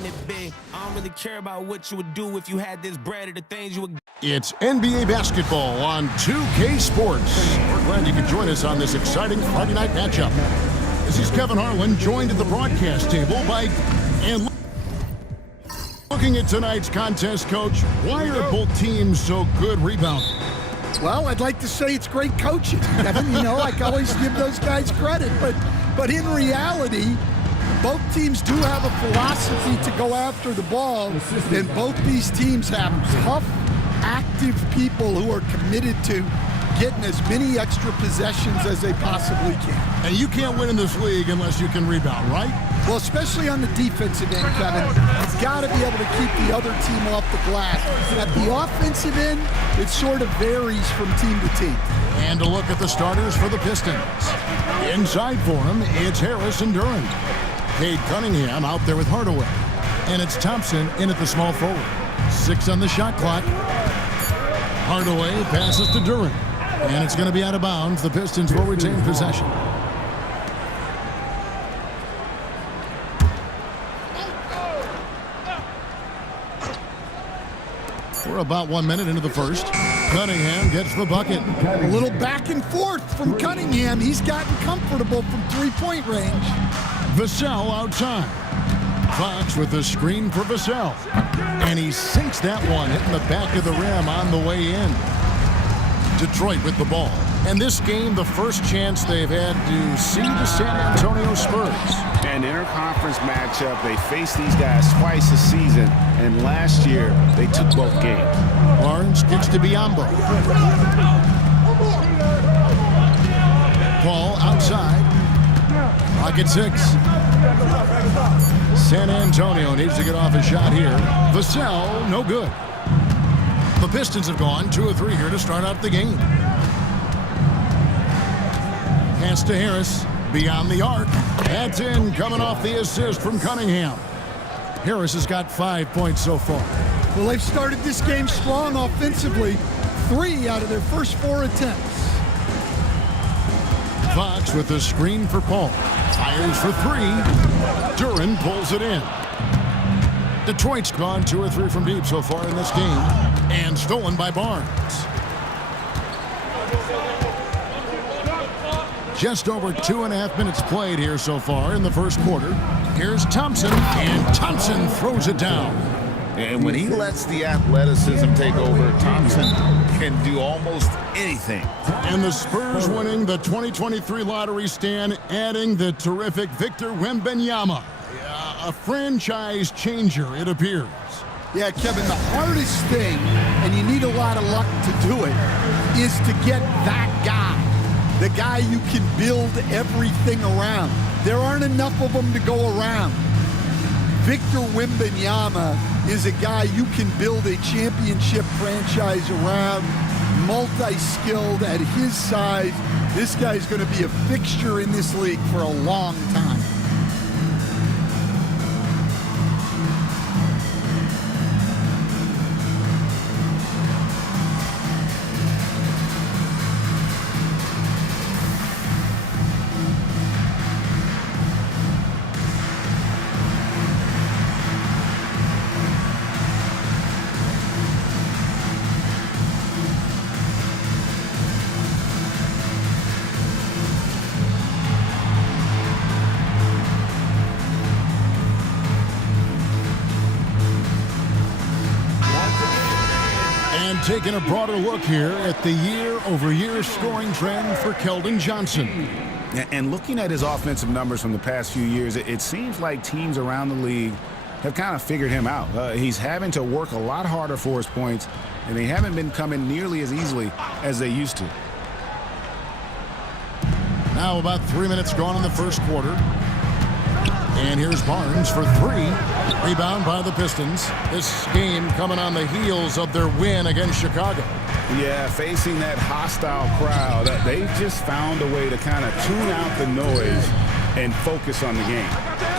making it big. I don't really care about what you would do if you had this bread or the things you would. It's NBA basketball on 2K Sports. We're glad you could join us on this exciting Friday night matchup. This is Kevin Harlan, joined at the broadcast table by... And looking at tonight's contest, Coach, why are both teams so good rebounding? Well, I'd like to say it's great coaching, Kevin. You know, I can always give those guys credit, but in reality, both teams do have a philosophy to go after the ball, and both these teams have tough, active people who are committed to getting as many extra possessions as they possibly can. And you can't win in this league unless you can rebound, right? Well, especially on the defensive end, Kevin, you've got to be able to keep the other team off the glass. At the offensive end, it sort of varies from team to team. And a look at the starters for the Pistons. Inside for him, it's Harris and Duran. Cade Cunningham out there with Hardaway. And it's Thompson in at the small forward. 6 on the shot clock. Hardaway passes to Duran. And it's going to be out of bounds. The Pistons will retain possession. We're about 1 minute into the first. Cunningham gets the bucket. A little back and forth from Cunningham. He's gotten comfortable from three-point range. Vassell outside. Fox with the screen for Vassell. And he sinks that one, hitting the back of the rim on the way in. Detroit with the ball. And this game, the first chance they've had to see the San Antonio Spurs. An interconference matchup. They faced these guys twice this season, and last year they took both games. Barnes gets to Biyombo. Paul outside. Pocket 6. San Antonio needs to get off a shot here. Vassell, no good. The Pistons have gone 2 of 3 here to start out the game. Pass to Harris. Beyond the arc. That's in, coming off the assist from Cunningham. Harris has got 5 points so far. Well, they've started this game strong offensively. 3 out of their first 4 attempts. Fox with the screen for Paul. Fires for 3. Duran pulls it in. Detroit's gone 2 or 3 from deep so far in this game. And stolen by Barnes. Just over 2.5 minutes played here so far in the first quarter. Here's Thompson, and Thompson throws it down. And when he lets the athleticism take over, Thompson can do almost anything. And the Spurs winning the 2023 lottery stand, adding the terrific Victor Wembanyama. A franchise changer, it appears. Yeah, Kevin, the hardest thing, and you need a lot of luck to do it, is to get that guy. The guy you can build everything around. There aren't enough of them to go around. Victor Wembanyama is a guy you can build a championship franchise around, multi-skilled at his size. This guy's going to be a fixture in this league for a long time. Taking a broader look here at the year-over-year scoring trend for Keldon Johnson. And looking at his offensive numbers from the past few years, it seems like teams around the league have kind of figured him out. He's having to work a lot harder for his points, and they haven't been coming nearly as easily as they used to. Now about 3 minutes gone in the first quarter. And here's Barnes for 3. Rebound by the Pistons. This game coming on the heels of their win against Chicago. Yeah, facing that hostile crowd, they've just found a way to kind of tune out the noise and focus on the game.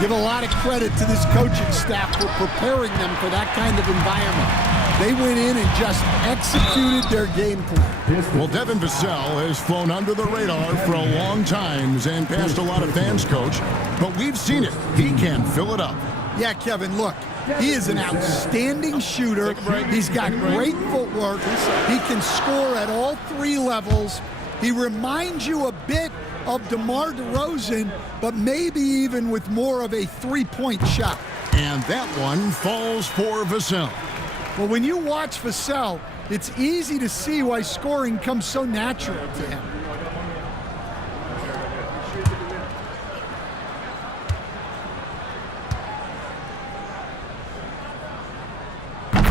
Give a lot of credit to this coaching staff for preparing them for that kind of environment. They went in and just executed their game plan. Well, Devin Vassell has flown under the radar for a long time and past a lot of fans, Coach. But we've seen it. He can fill it up. Yeah, Kevin, look, He is an outstanding shooter. He's got great footwork. He can score at all 3 levels. He reminds you a bit of DeMar DeRozan, but maybe even with more of a 3-point shot. And that one falls for Vassell. Well, when you watch Vassell, it's easy to see why scoring comes so natural to him.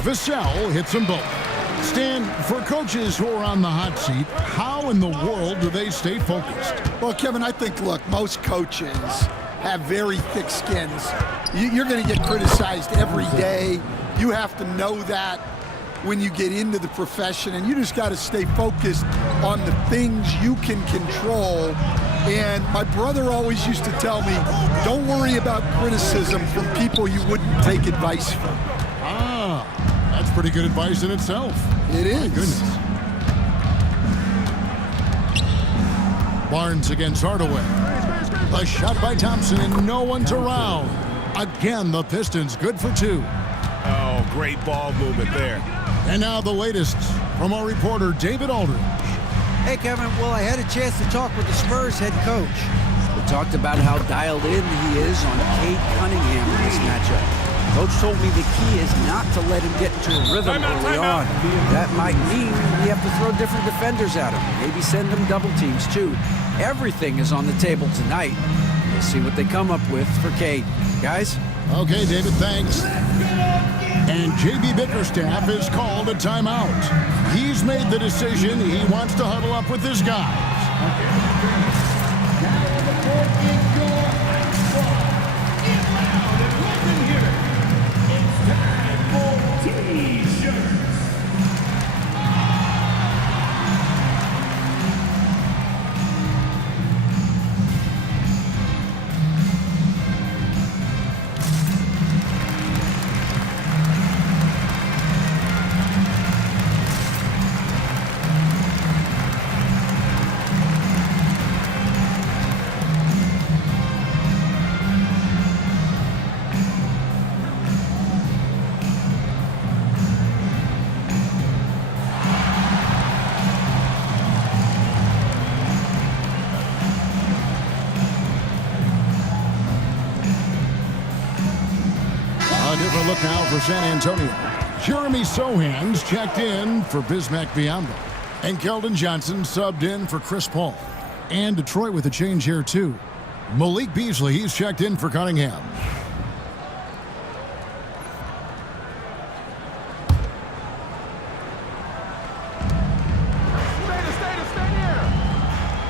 Vassell hits them both. Stan, for coaches who are on the hot seat, how in the world do they stay focused? Well, Kevin, I think, look, most coaches have very thick skins. You're going to get criticized every day. You have to know that when you get into the profession, and you just got to stay focused on the things you can control. And my brother always used to tell me, don't worry about criticism from people you wouldn't take advice from. That's pretty good advice in itself. It is. My goodness. Barnes against Hardaway. A shot by Thompson, and no one's around. Again, the Pistons good for 2. Oh, great ball movement there. And now the latest from our reporter, David Aldridge. Hey, Kevin. Well, I had a chance to talk with the Spurs head coach. We talked about how dialed in he is on Cade Cunningham in this matchup. Coach told me the key is not to let him get into a rhythm early on. That might mean we have to throw different defenders at him. Maybe send them double teams, too. Everything is on the table tonight. We'll see what they come up with for Cade. Guys? Okay, David, thanks. And J.B. Bickerstaff has called a timeout. He's made the decision he wants to huddle up with his guys. Different look now for San Antonio. Jeremy Sohan's checked in for Bismack Biyombo. And Keldon Johnson subbed in for Chris Paul. And Detroit with a change here, too. Malik Beasley, he's checked in for Cunningham.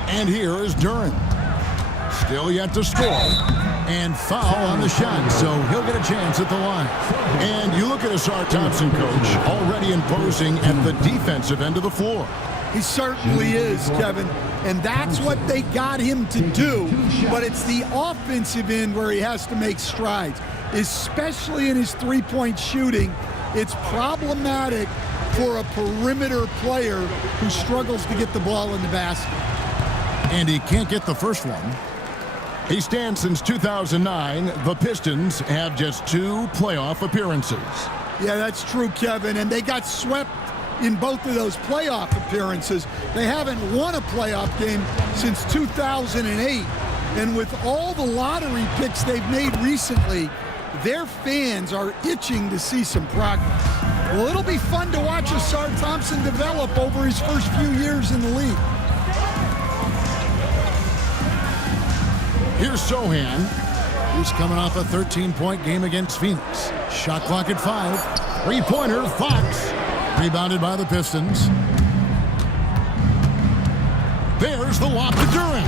And here is Duren. Still yet to score. And foul on the shot, so he'll get a chance at the line. And you look at Asar Thompson, coach, already imposing at the defensive end of the floor. He certainly is, Kevin. And that's what they got him to do. But it's the offensive end where he has to make strides, especially in his three-point shooting. It's problematic for a perimeter player who struggles to get the ball in the basket. And he can't get the first one. He stands since 2009. The Pistons have just 2 playoff appearances. Yeah, that's true, Kevin. And they got swept in both of those playoff appearances. They haven't won a playoff game since 2008. And with all the lottery picks they've made recently, their fans are itching to see some progress. Well, it'll be fun to watch Asar Thompson develop over his first few years in the league. Here's Sohan. He's coming off a 13-point game against Phoenix. Shot clock at 5. Three-pointer, Fox. Rebounded by the Pistons. There's the lob to Duren.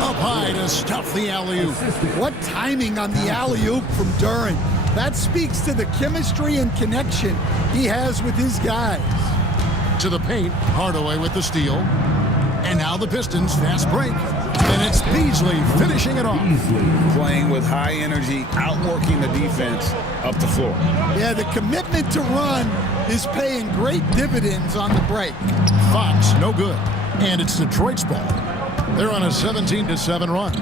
Up high to stuff the alley-oop. What timing on the alley-oop from Duren. That speaks to the chemistry and connection he has with his guys. To the paint, Hardaway with the steal. And now the Pistons fast break. And it's Beasley finishing it off. Playing with high energy, outworking the defense up the floor. Yeah, the commitment to run is paying great dividends on the break. Fox, no good. And it's Detroit's ball. They're on a 17-7 run.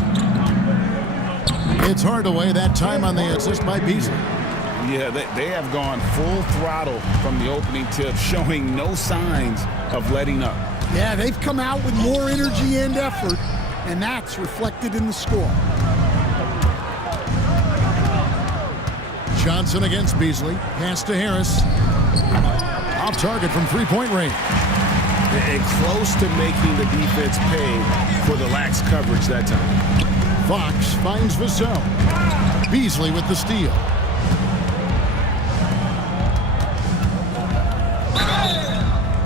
It's Hardaway, that time on the assist by Beasley. Yeah, they have gone full throttle from the opening tip, showing no signs of letting up. Yeah, they've come out with more energy and effort, and that's reflected in the score. Johnson against Beasley. Pass to Harris. Off target from three-point range. And close to making the defense pay for the lax coverage that time. Fox finds Vassell. Beasley with the steal.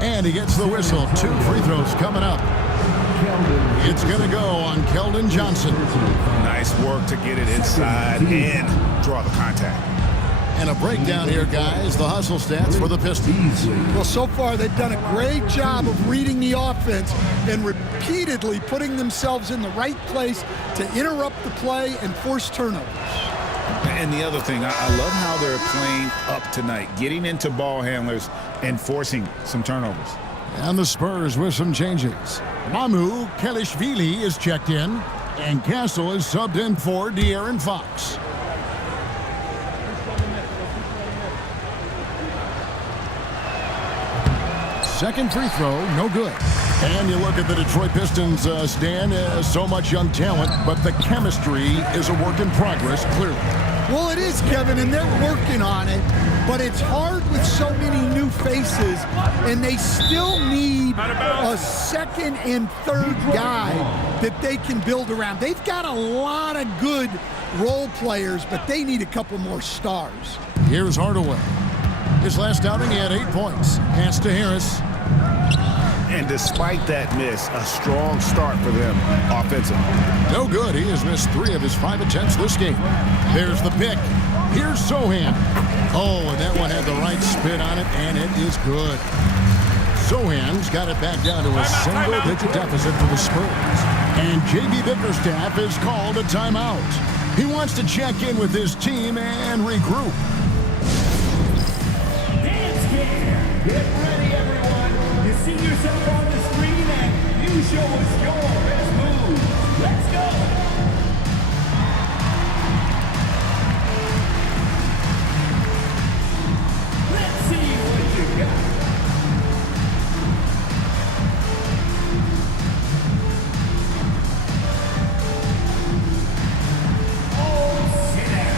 And he gets the whistle. 2 free throws coming up. It's going to go on Keldon Johnson. Nice work to get it inside and draw the contact. And a breakdown here, guys. The hustle stats for the Pistons. Well, so far they've done a great job of reading the offense and repeatedly putting themselves in the right place to interrupt the play and force turnovers. And the other thing, I love how they're playing up tonight, getting into ball handlers and forcing some turnovers. And the Spurs with some changes. Mamu Kelishvili is checked in, and Castle is subbed in for De'Aaron Fox. Second free throw, no good. And you look at the Detroit Pistons, Stan, so much young talent, but the chemistry is a work in progress, clearly. Well, it is, Kevin, and they're working on it, but it's hard with so many new faces, and they still need a second and third guy that they can build around. They've got a lot of good role players, but they need a couple more stars. Here's Hardaway. His last outing, he had 8 points. Pass to Harris. And despite that miss, a strong start for them offensively. No good. He has missed 3 of his 5 attempts this game. There's the pick. Here's Sohan. Oh, and that one had the right spin on it, and it is good. Sohan's got it back down to a single-digit deficit for the Spurs. And J.B. Bickerstaff has called a timeout. He wants to check in with his team and regroup. Get ready, everyone. You see yourself on the screen and you show us your best move. Let's go. Let's see what you got. Oh, sit down.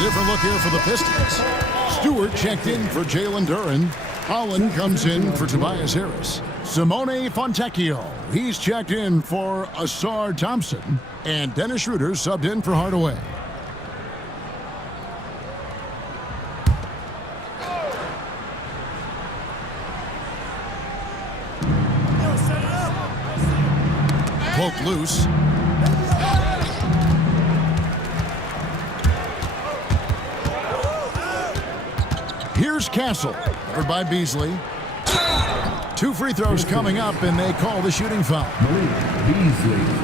Different look here for the Pistons. Stewart checked in for Jalen Duren. Holland comes in for Tobias Harris. Simone Fontecchio, he's checked in for Asar Thompson. And Dennis Schroeder subbed in for Hardaway. Poke loose. Here's Castle, covered by Beasley. 2 free throws coming up, and they call the shooting foul.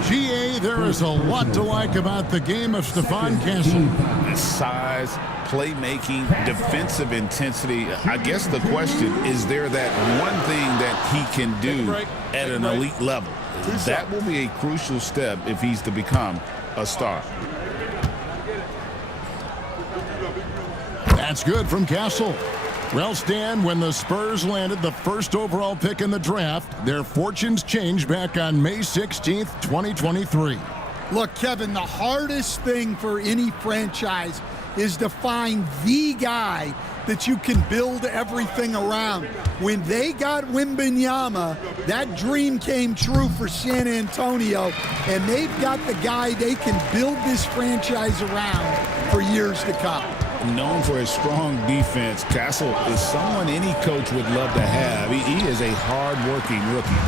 GA, there is a lot to like about the game of Stephon Castle. His size, playmaking, defensive intensity. I guess the question, is there that one thing that he can do at an elite level? That will be a crucial step if he's to become a star. That's good from Castle. Well, Stan, when the Spurs landed the first overall pick in the draft, their fortunes changed back on May 16th, 2023. Look, Kevin, the hardest thing for any franchise is to find the guy that you can build everything around. When they got Wembanyama, that dream came true for San Antonio, and they've got the guy they can build this franchise around for years to come. Known for his strong defense, Castle is someone any coach would love to have. He is a hard-working rookie.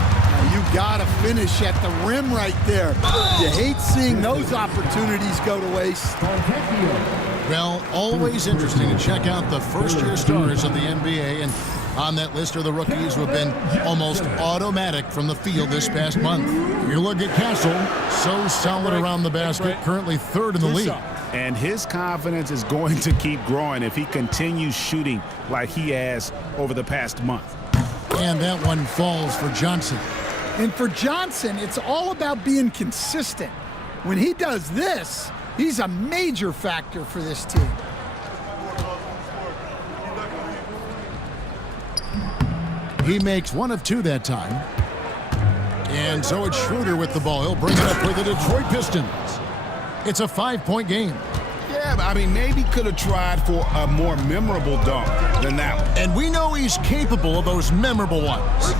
You got to finish at the rim right there. You hate seeing those opportunities go to waste. Well, always interesting to check out the first-year stars of the NBA, and on that list are the rookies who have been almost automatic from the field this past month. You look at Castle, so solid around the basket, currently third in the league. And his confidence is going to keep growing if he continues shooting like he has over the past month. And that one falls for Johnson. And for Johnson, it's all about being consistent. When he does this, he's a major factor for this team. He makes one of two that time. And so it's Schroeder with the ball. He'll bring it up for the Detroit Pistons. It's a 5-point game. Yeah, but I mean, maybe could have tried for a more memorable dunk than that one. And we know he's capable of those memorable ones.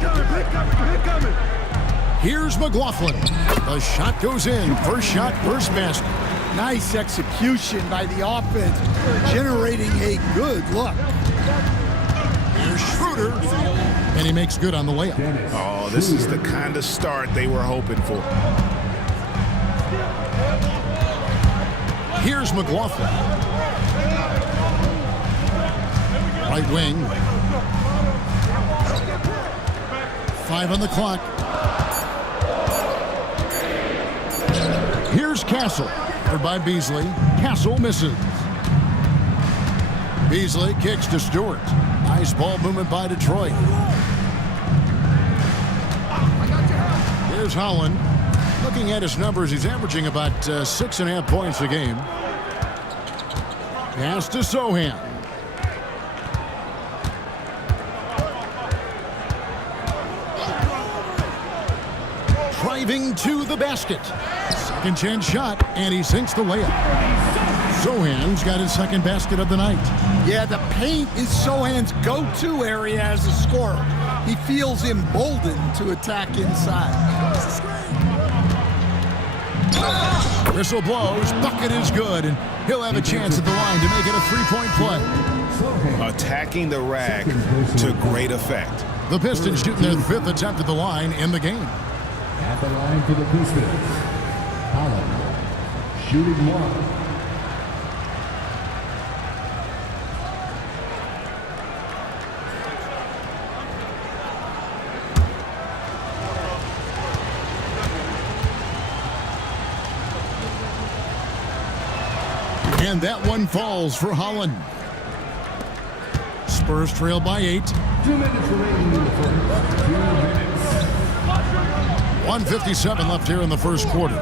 Here's McLaughlin. The shot goes in. First shot, first basket. Nice execution by the offense, generating a good look. Here's Schroeder. And he makes good on the layup. Oh, this is the kind of start they were hoping for. Here's McLaughlin. Right wing. 5 on the clock. Here's Castle. Covered by Beasley. Castle misses. Beasley kicks to Stewart. Nice ball movement by Detroit. Here's Holland. Looking at his numbers, he's averaging about 6.5 points a game. Pass to Sohan. Driving to the basket. Second chance shot, and he sinks the layup. Sohan's got his second basket of the night. Yeah, the paint is Sohan's go-to area as a scorer. He feels emboldened to attack inside. Whistle blows, bucket is good, and he'll have a chance at the line to make it a 3-point play. Attacking the rack to great effect. The Pistons shooting their 5th attempt at the line in the game. At the line for the Pistons, Holland, shooting one. And that one falls for Holland. Spurs trail by 8. 2 minutes remaining in the first. 2 minutes. 1:57 left here in the first quarter.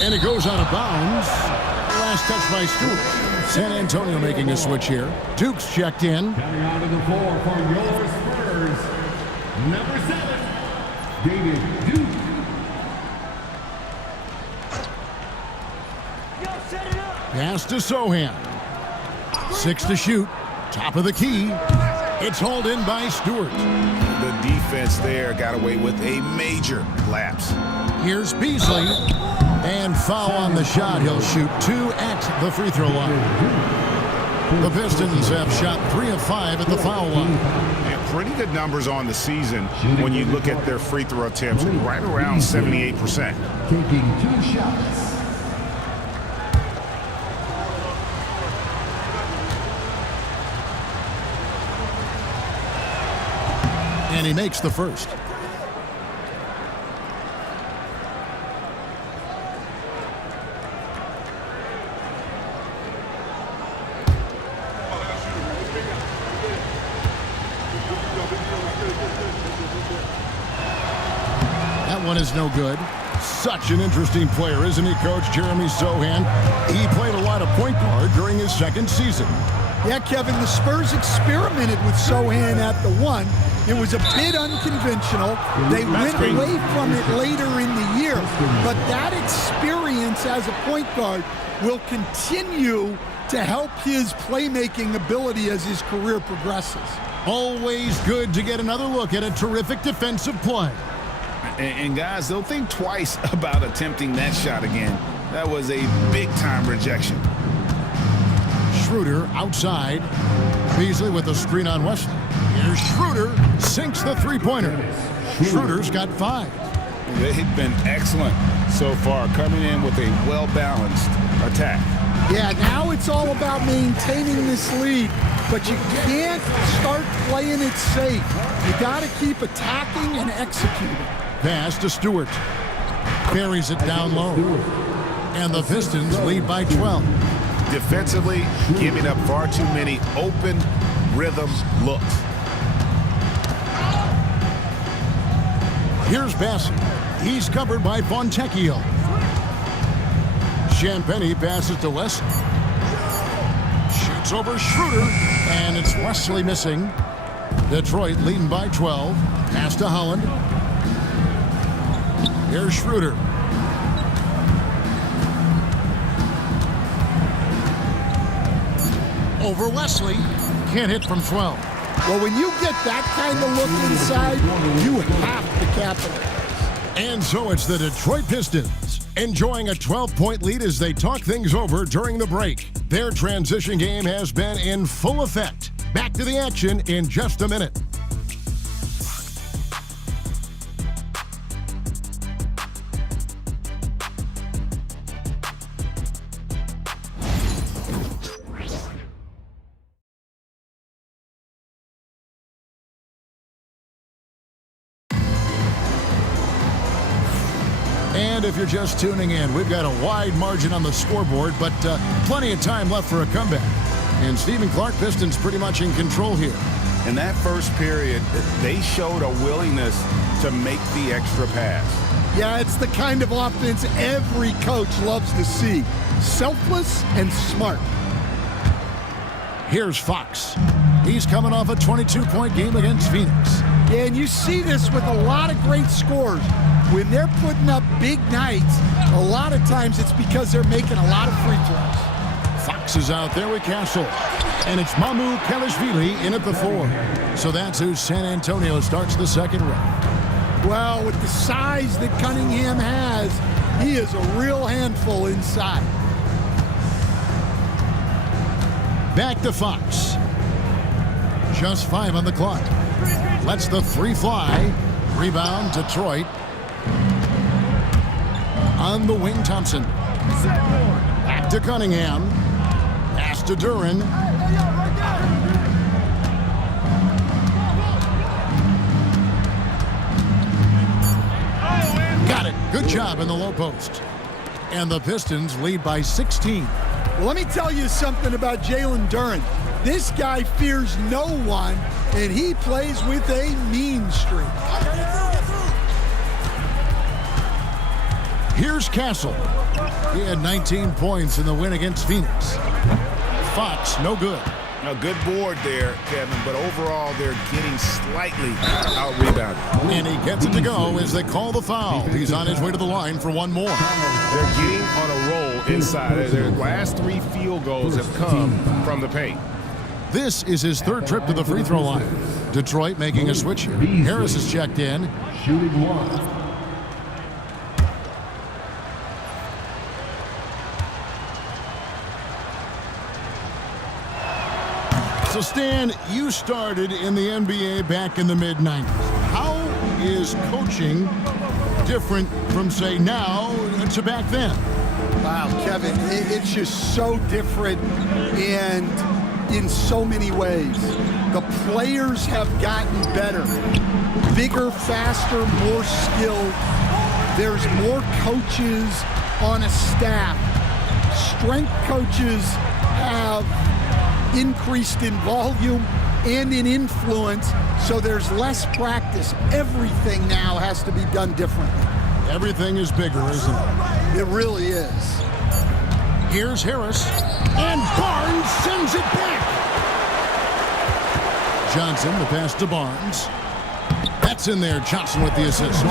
And it goes out of bounds. Last touch by Stewart. San Antonio making a switch here. Duke's checked in. Coming out of the floor for your Spurs, number 7, David Duke. Pass to Sohan. 6 to shoot. Top of the key. It's hauled in by Stewart. The defense there got away with a major lapse. Here's Beasley. And foul on the shot. He'll shoot 2 at the free throw line. The Pistons have shot 3 of 5 at the foul line. And pretty good numbers on the season when you look at their free throw attempts, right around 78%. Taking 2 shots. And he makes the first. That one is no good. Such an interesting player, isn't he, Coach Jeremy Sohan? He played a lot of point guard during his second season. Yeah, Kevin, the Spurs experimented with Sohan at the 1. It was a bit unconventional. They went away from it later in the year. But that experience as a point guard will continue to help his playmaking ability as his career progresses. Always good to get another look at a terrific defensive play. And guys, they'll think twice about attempting that shot again. That was a big-time rejection. Schroeder outside. Beasley with a screen on Wesley. Here's Schroeder, sinks the three-pointer. Schroeder's got 5. They've been excellent so far, coming in with a well-balanced attack. Yeah, now it's all about maintaining this lead, but you can't start playing it safe. You got to keep attacking and executing. Pass to Stewart. Carries it down low. And the Pistons lead by 12. Defensively, giving up far too many open rhythm looks. Here's Bassett. He's covered by Fontecchio. Champagny passes to Wesley. Shoots over Schroeder, and it's Wesley missing. Detroit leading by 12. Pass to Holland. Here's Schroeder. Over Wesley. Can't hit from 12. Well, when you get that kind of look inside, you have to capitalize. And so it's the Detroit Pistons enjoying a 12-point lead as they talk things over during the break. Their transition game has been in full effect. Back to the action in just a minute. And if you're just tuning in, we've got a wide margin on the scoreboard, but plenty of time left for a comeback. And Stephen Clark, Pistons pretty much in control here. In that first period, they showed a willingness to make the extra pass. Yeah, it's the kind of offense every coach loves to see. Selfless and smart. Here's Fox. He's coming off a 22-point game against Phoenix. Yeah, and you see this with a lot of great scores. When they're putting up big nights, a lot of times it's because they're making a lot of free throws. Fox is out there with Castle. And it's Mamu Kelishvili in at the 4. So that's who San Antonio starts the second round. Well, with the size that Cunningham has, he is a real handful inside. Back to Fox. Just 5 on the clock. Lets the 3 fly. Rebound, Detroit. On the wing, Thompson. Back to Cunningham. Pass to Duran. Got it. Good job in the low post. And the Pistons lead by 16. Well, let me tell you something about Jalen Duran. This guy fears no one, and he plays with a mean streak. Here's Castle. He had 19 points in the win against Phoenix. Fox, no good. A good board there, Kevin, but overall they're getting slightly out-rebounded. And he gets it to go as they call the foul. He's on his way to the line for one more. They're getting on a roll inside. Their last 3 field goals have come from the paint. This is his 3rd trip to the free throw line. Detroit making a switch here. Harris is checked in. Shooting 1. So, Stan, you started in the NBA back in the mid-90s. How is coaching different from, say, now to back then? Wow, Kevin, it's just so different and in so many ways. The players have gotten better. Bigger, faster, more skilled. There's more coaches on a staff. Strength coaches have increased in volume and in influence, so there's less practice. Everything now has to be done differently. Everything is bigger, isn't it? It really is. Here's Harris, and Barnes sends it back. Johnson, the pass to Barnes. That's in there, Johnson with the assist.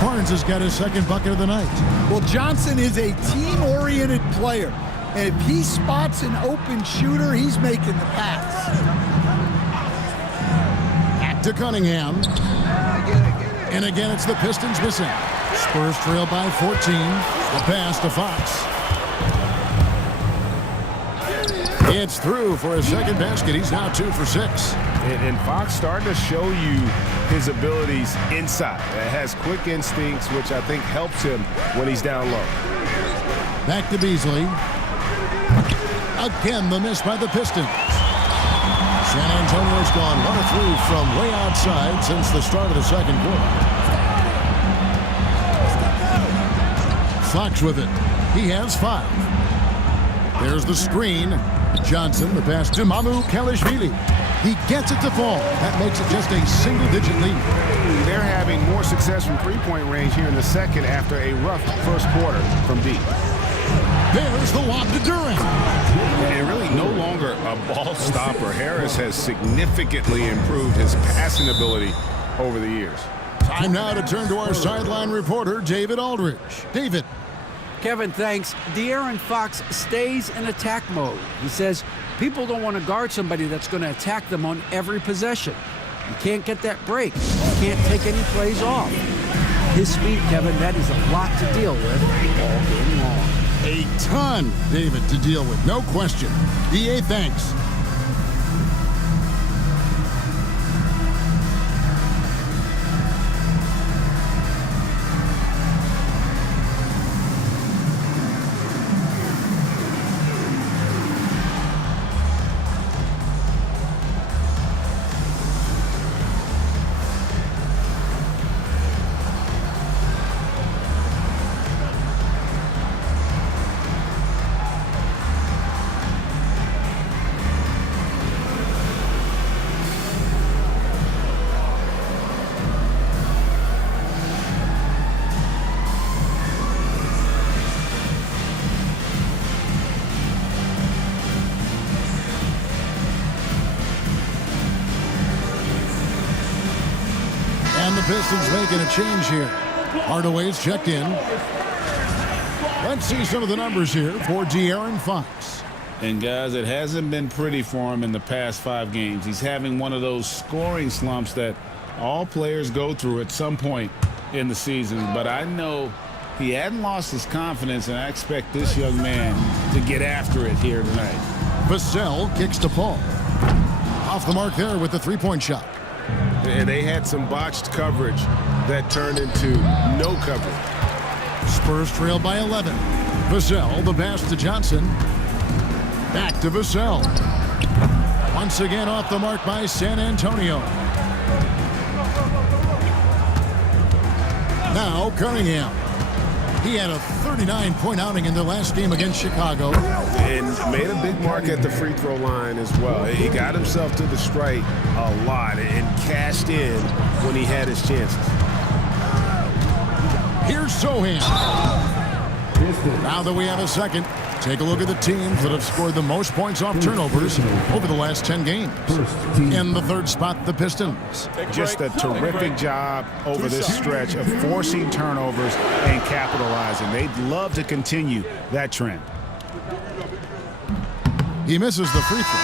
Barnes has got his 2nd bucket of the night. Well, Johnson is a team-oriented player. And if he spots an open shooter, he's making the pass. Back to Cunningham. And again, it's the Pistons missing. Spurs trail by 14. The pass to Fox. It's through for a second basket. He's now 2 for 6. And Fox starting to show you his abilities inside. Has quick instincts, which I think helps him when he's down low. Back to Beasley. Again, the miss by the Pistons. San Antonio's gone 1 of 3 from way outside since the start of the second quarter. Fox with it. He has 5. There's the screen. Johnson, the pass to Mamu Kelishvili. He gets it to fall. That makes it just a single-digit lead. They're having more success from three-point range here in the second after a rough first quarter from deep. There's the lob to Durant. And really no longer a ball stopper. Harris has significantly improved his passing ability over the years. Time now to turn to our sideline reporter, David Aldridge. David. Kevin, thanks. De'Aaron Fox stays in attack mode. He says people don't want to guard somebody that's going to attack them on every possession. You can't get that break. You can't take any plays off. His speed, Kevin, that is a lot to deal with all game long. A ton, David, to deal with. No question. DA, thanks. And the Pistons making a change here. Hardaway's checked in. Let's see some of the numbers here for De'Aaron Fox. And guys, it hasn't been pretty for him in the past 5 games. He's having one of those scoring slumps that all players go through at some point in the season. But I know he hadn't lost his confidence, and I expect this young man to get after it here tonight. Vassell kicks to Paul. Off the mark there with the three-point shot. And they had some botched coverage that turned into no coverage. Spurs trail by 11. Vassell, the pass to Johnson. Back to Vassell. Once again off the mark by San Antonio. Now Cunningham. He had a 39-point outing in their last game against Chicago. And made a big mark at the free throw line as well. He got himself to the strike a lot and cashed in when he had his chances. Here's Sohan. Now that we have a second, take a look at the teams that have scored the most points off turnovers over the last 10 games. In the third spot, the Pistons. Just a terrific job over this stretch of forcing turnovers and capitalizing. They'd love to continue that trend. He misses the free throw.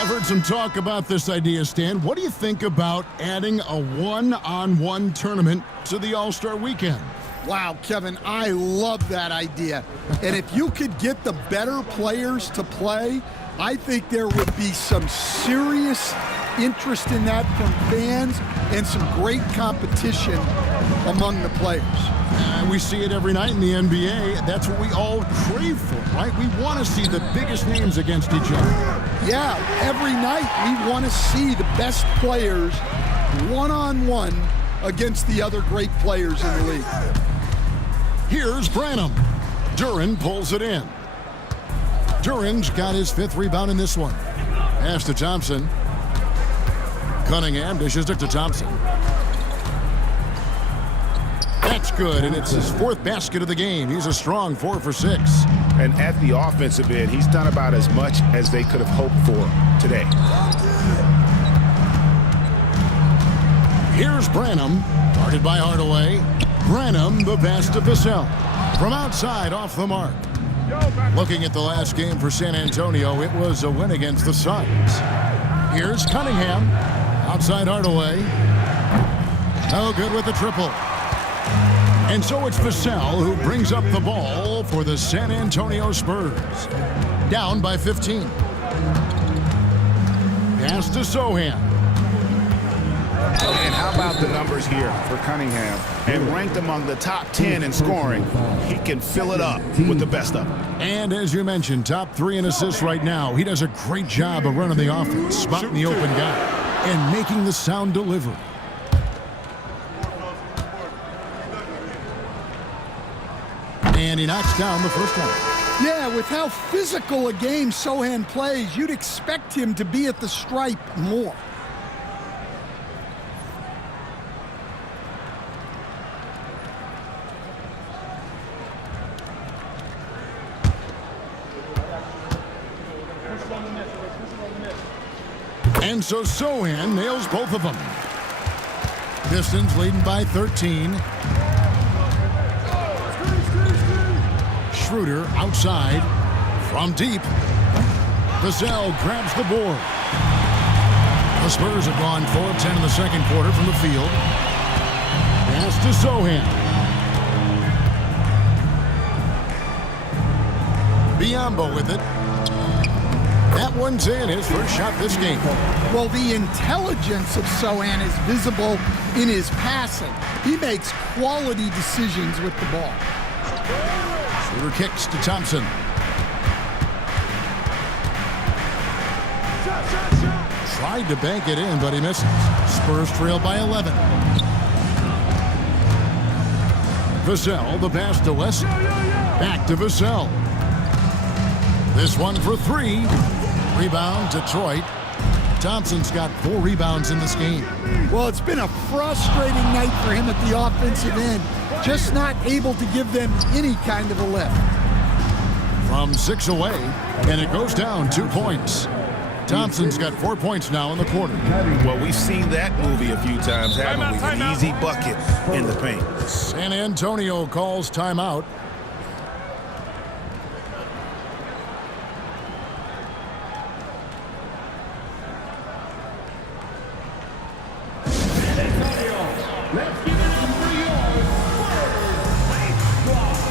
I've heard some talk about this idea, Stan. What do you think about adding a one-on-one tournament to the All-Star Weekend? Wow, Kevin, I love that idea. And if you could get the better players to play, I think there would be some serious interest in that from fans and some great competition among the players. We see it every night in the NBA. That's what we all crave for, right? We want to see the biggest names against each other. Yeah, every night we want to see the best players one-on-one against the other great players in the league. Here's Branham. Duran pulls it in. Duran's got his 5th rebound in this one. Pass to Thompson. Cunningham dishes it to Thompson. That's good, and it's his 4th basket of the game. He's a strong 4 for 6. And at the offensive end, he's done about as much as they could have hoped for today. Here's Branham, guarded by Hardaway. Branham, the pass to Vassell. From outside, off the mark. Looking at the last game for San Antonio, it was a win against the Suns. Here's Cunningham, outside Hardaway. No good with the triple. And so it's Vassell who brings up the ball for the San Antonio Spurs. Down by 15. Pass to Sohan. And how about the numbers here for Cunningham? And ranked among the top 10 in scoring, he can fill it up with the best of them. And as you mentioned, top 3 in assists right now. He does a great job of running the offense, spotting the open guy, and making the sound delivery. And he knocks down the first one. Yeah, with how physical a game Sohan plays, you'd expect him to be at the stripe more. And so Sohan nails both of them. Pistons leading by 13. Schroeder outside from deep. Vassell grabs the board. The Spurs have gone 4 of 10 in the second quarter from the field. Pass to Sohan. Biyombo with it. That one's in, his first shot this game. Well, the intelligence of Sohan is visible in his passing. He makes quality decisions with the ball. Schroeder kicks to Thompson. Tried to bank it in, but he misses. Spurs trail by 11. Vassell, the pass to West. Back to Vassell. This one for 3. Rebound, Detroit. Thompson's got 4 rebounds in this game. Well, it's been a frustrating night for him at the offensive end. Just not able to give them any kind of a lift. From 6 away, and it goes down 2 points. Thompson's got 4 points now in the quarter. Well, we've seen that movie a few times, haven't we? An easy bucket in the paint. San Antonio calls timeout. Let's give it up for your Spurs squad.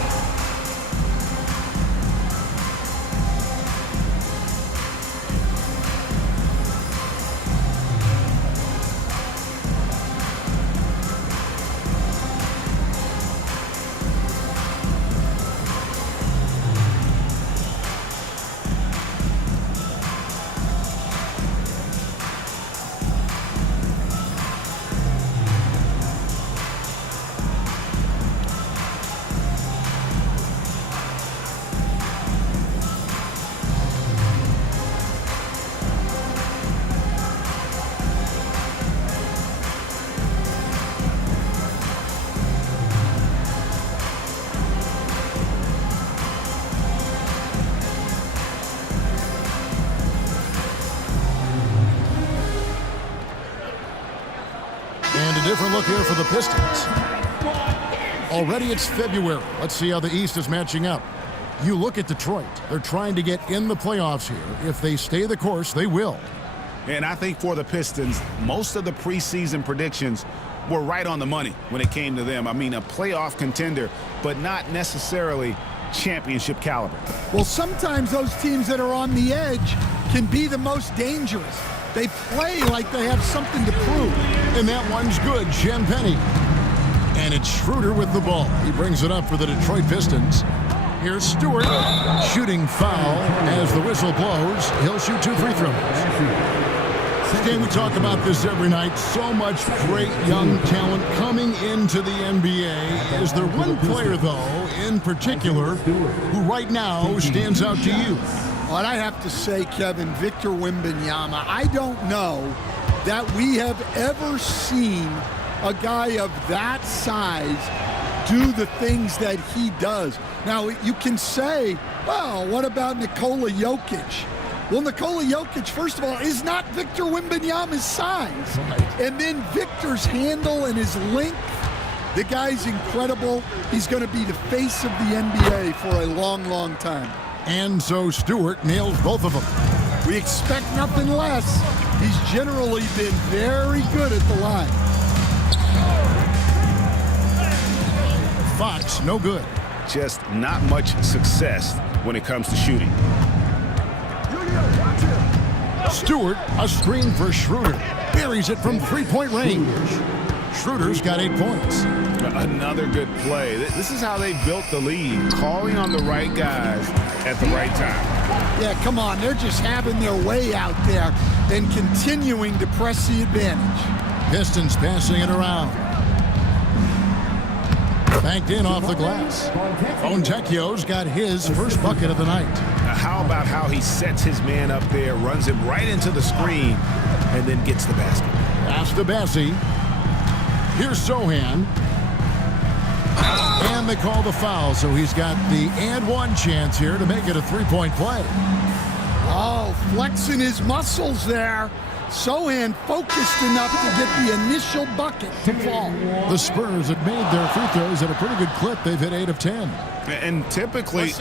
Different look here for the Pistons. Already it's February. Let's see how the East is matching up. You look at Detroit. They're trying to get in the playoffs here. If they stay the course, they will. And I think for the Pistons, most of the preseason predictions were right on the money when it came to them. I mean, a playoff contender, but not necessarily championship caliber. Well, sometimes those teams that are on the edge can be the most dangerous. They play like they have something to prove. And that one's good, Champagny. And it's Schroeder with the ball. He brings it up for the Detroit Pistons. Here's Stewart. Shooting foul as the whistle blows. He'll shoot 2 free throws. Stan, we talk about this every night. So much great young talent coming into the NBA. Is there one player, though, in particular, who right now stands out to you? Well, I have to say, Kevin, Victor Wembanyama, I don't know that we have ever seen a guy of that size do the things that he does. Now, you can say, well, what about Nikola Jokic? Well, Nikola Jokic, first of all, is not Victor Wembanyama's size. Right. And then Victor's handle and his length, the guy's incredible. He's going to be the face of the NBA for a long, long time. And so Stewart nails both of them. We expect nothing less. He's generally been very good at the line. Fox, no good. Just not much success when it comes to shooting. Watch it. Stewart, a screen for Schroeder. Buries it from three-point range. Schroeder's got 8 points. Another good play. This is how they built the lead, calling on the right guys at the right time. Yeah, come on. They're just having their way out there and continuing to press the advantage. Pistons passing it around. Banked in off the glass. Fontecchio's got his first bucket of the night. Now, how about how he sets his man up there, runs him right into the screen, and then gets the basket. Pass to Bassie. Here's Sohan. And they call the foul, so he's got the and one chance here to make it a three-point play. Oh, flexing his muscles there. Sohan focused enough to get the initial bucket to fall. The Spurs have made their free throws at a pretty good clip. They've hit 8 of 10. And typically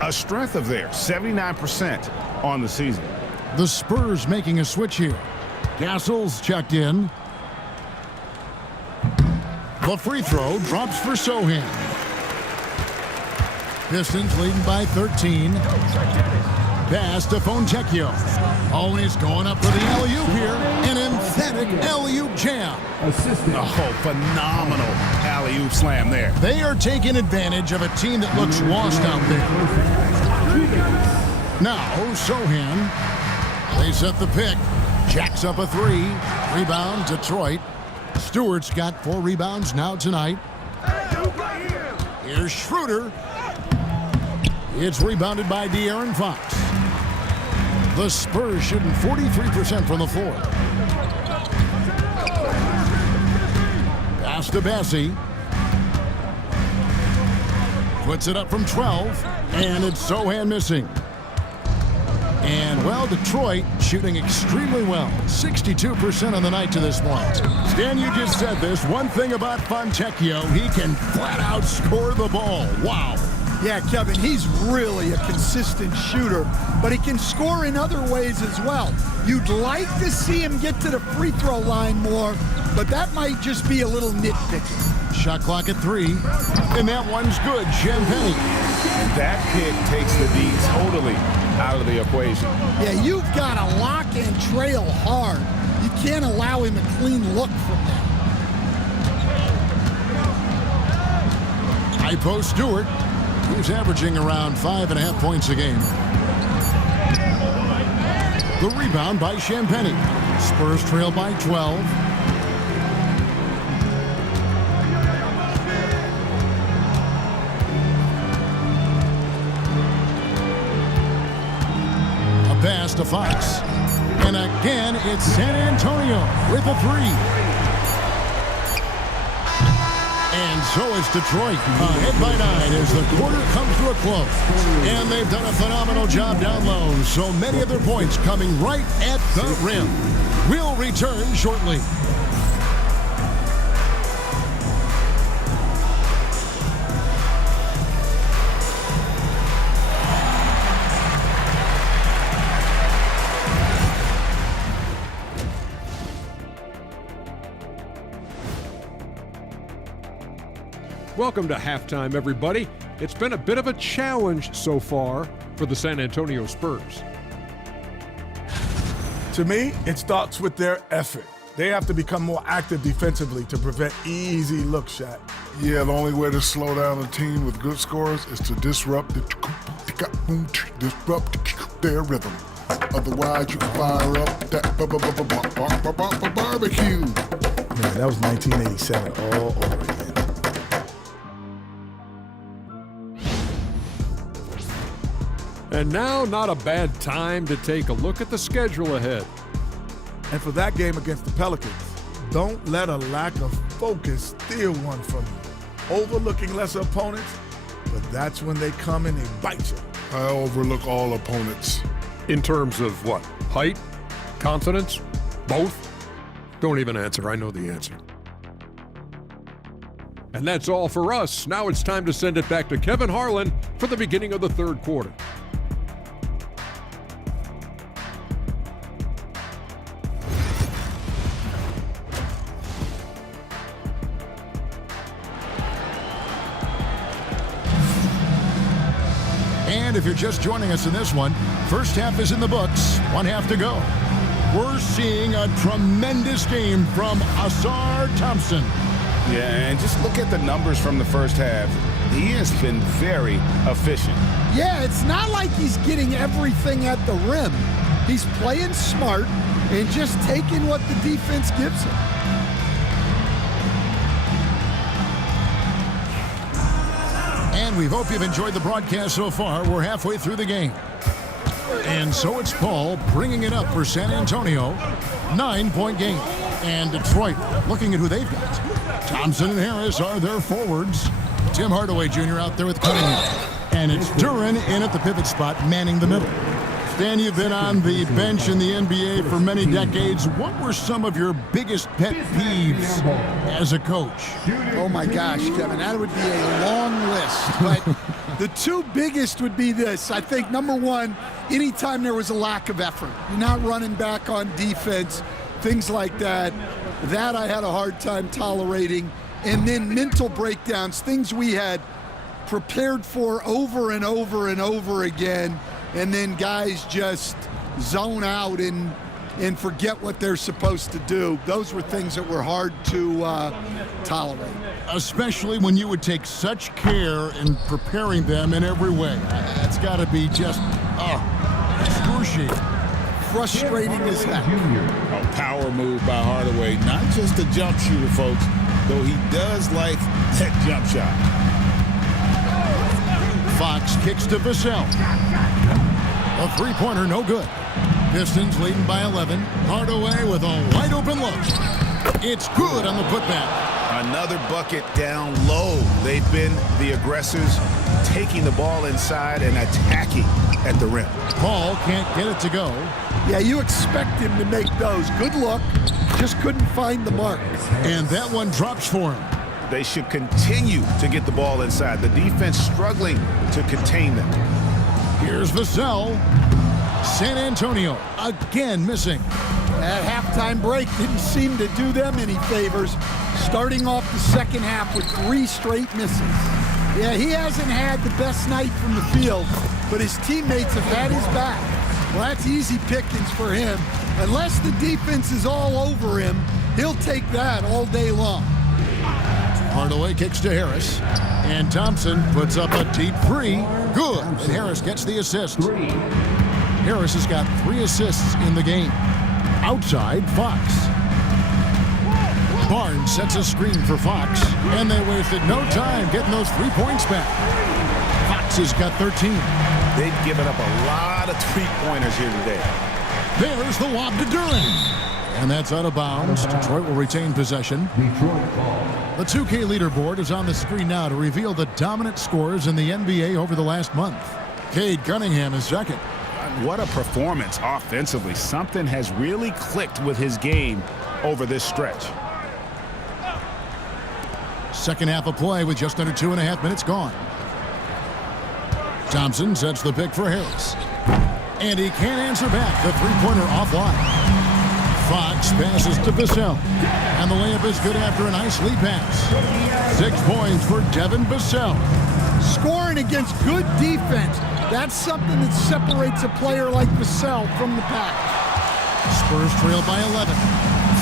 a strength of theirs, 79% on the season. The Spurs making a switch here. Gassol's checked in. The free throw drops for Sohan. Pistons leading by 13. Pass to Fontecchio. Oh, and he's going up for the alley-oop here. An emphatic alley-oop jam. Oh, phenomenal alley-oop slam there. They are taking advantage of a team that looks lost out there. Now, Sohan. They set the pick. Jacks up a 3. Rebound, Detroit. Stewart's got 4 rebounds now tonight. Here's Schroeder. It's rebounded by De'Aaron Fox. The Spurs shooting 43% from the floor. Pass to Bassie. Puts it up from 12. And it's Sohan missing. And, well, Detroit shooting extremely well. 62% on the night to this point. Stan, you just said this. One thing about Fontecchio, he can flat out score the ball. Wow. Yeah, Kevin, he's really a consistent shooter, but he can score in other ways as well. You'd like to see him get to the free throw line more, but that might just be a little nitpicking. Shot clock at 3, and that one's good. Champagne. And that pick takes the D totally out of the equation. Yeah, you've got to lock and trail hard. You can't allow him a clean look from that. High post Stewart. He's averaging around 5.5 points a game. The rebound by Champagne. Spurs trail by 12. A pass to Fox. And again, it's San Antonio with a 3. And so it's Detroit, ahead by 9 as the quarter comes to a close. And they've done a phenomenal job down low. So many of their points coming right at the rim. We'll return shortly. Welcome to halftime, everybody. It's been a bit of a challenge so far for the San Antonio Spurs. To me, it starts with their effort. They have to become more active defensively to prevent easy look shot. Yeah, the only way to slow down a team with good scores is to disrupt their rhythm. Otherwise, you can fire up that barbecue. Man, that was 1987 all over again. And now, not a bad time to take a look at the schedule ahead. And for that game against the Pelicans, don't let a lack of focus steal one from you. Overlooking lesser opponents, but that's when they come and they bite you. I overlook all opponents. In terms of what? Height? Confidence? Both? Don't even answer. I know the answer. And that's all for us. Now it's time to send it back to Kevin Harlan for the beginning of the third quarter. And if you're just joining us in this one, first half is in the books. 1 half to go. We're seeing a tremendous game from Asar Thompson. Yeah, and just look at the numbers from the first half. He has been very efficient. Yeah, it's not like he's getting everything at the rim. He's playing smart and just taking what the defense gives him. And we hope you've enjoyed the broadcast so far. We're halfway through the game. And so it's Paul bringing it up for San Antonio. 9-point game. And Detroit looking at who they've got. Thompson and Harris are their forwards. Tim Hardaway Jr. out there with Cunningham. And it's Duren in at the pivot spot, manning the middle. Stan, you've been on the bench in the NBA for many decades. What were some of your biggest pet peeves as a coach? Oh my gosh, Kevin, that would be a long list. But the two biggest would be this. I think, number one, anytime there was a lack of effort, you're not running back on defense, things like that. That I had a hard time tolerating. And then mental breakdowns, things we had prepared for over and over and over again, and then guys just zone out and forget what they're supposed to do. Those were things that were hard to tolerate. Especially when you would take such care in preparing them in every way. That's got to be just excruciating. Frustrating as heck. A power move by Hardaway. Not just a jump shooter, folks, though he does like that jump shot. Fox kicks to Vassell. A three-pointer, no good. Pistons leading by 11. Hardaway with a wide-open look. It's good on the putback. Another bucket down low. They've been the aggressors, taking the ball inside and attacking at the rim. Paul can't get it to go. Yeah, you expect him to make those. Good look. Just couldn't find the mark. And that one drops for him. They should continue to get the ball inside. The defense struggling to contain them. Here's Vassell. San Antonio again missing. That halftime break didn't seem to do them any favors. Starting off the second half with 3 straight misses. Yeah, he hasn't had the best night from the field, but his teammates have had his back. Well, that's easy pickings for him. Unless the defense is all over him, he'll take that all day long. Hardaway kicks to Harris. And Thompson puts up a deep three. Good. And Harris gets the assist. Harris has got 3 assists in the game. Outside, Fox. Barnes sets a screen for Fox. And they wasted no time getting those 3 points back. Fox has got 13. They've given up a lot of three-pointers here today. There's the lob to Duren. And that's out of bounds. Detroit will retain possession. The 2K leaderboard is on the screen now to reveal the dominant scores in the NBA over the last month. Cade Cunningham is second. What a performance offensively. Something has really clicked with his game over this stretch. Second half of play with just under 2.5 minutes gone. Thompson sets the pick for Harris. And he can't answer back. The three-pointer offline. Fox passes to Vassell. And the layup is good after a nice lead pass. 6 points for Devin Vassell. Scoring against good defense. That's something that separates a player like Vassell from the pack. Spurs trail by 11.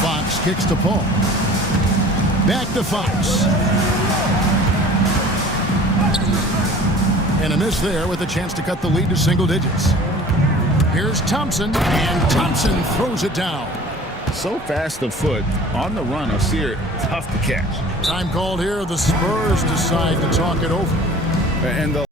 Fox kicks to Paul. Back to Fox. And a miss there with a chance to cut the lead to single digits. Here's Thompson, and Thompson throws it down. So fast of foot on the run of Sear, tough to catch. Time called here. The Spurs decide to talk it over. And the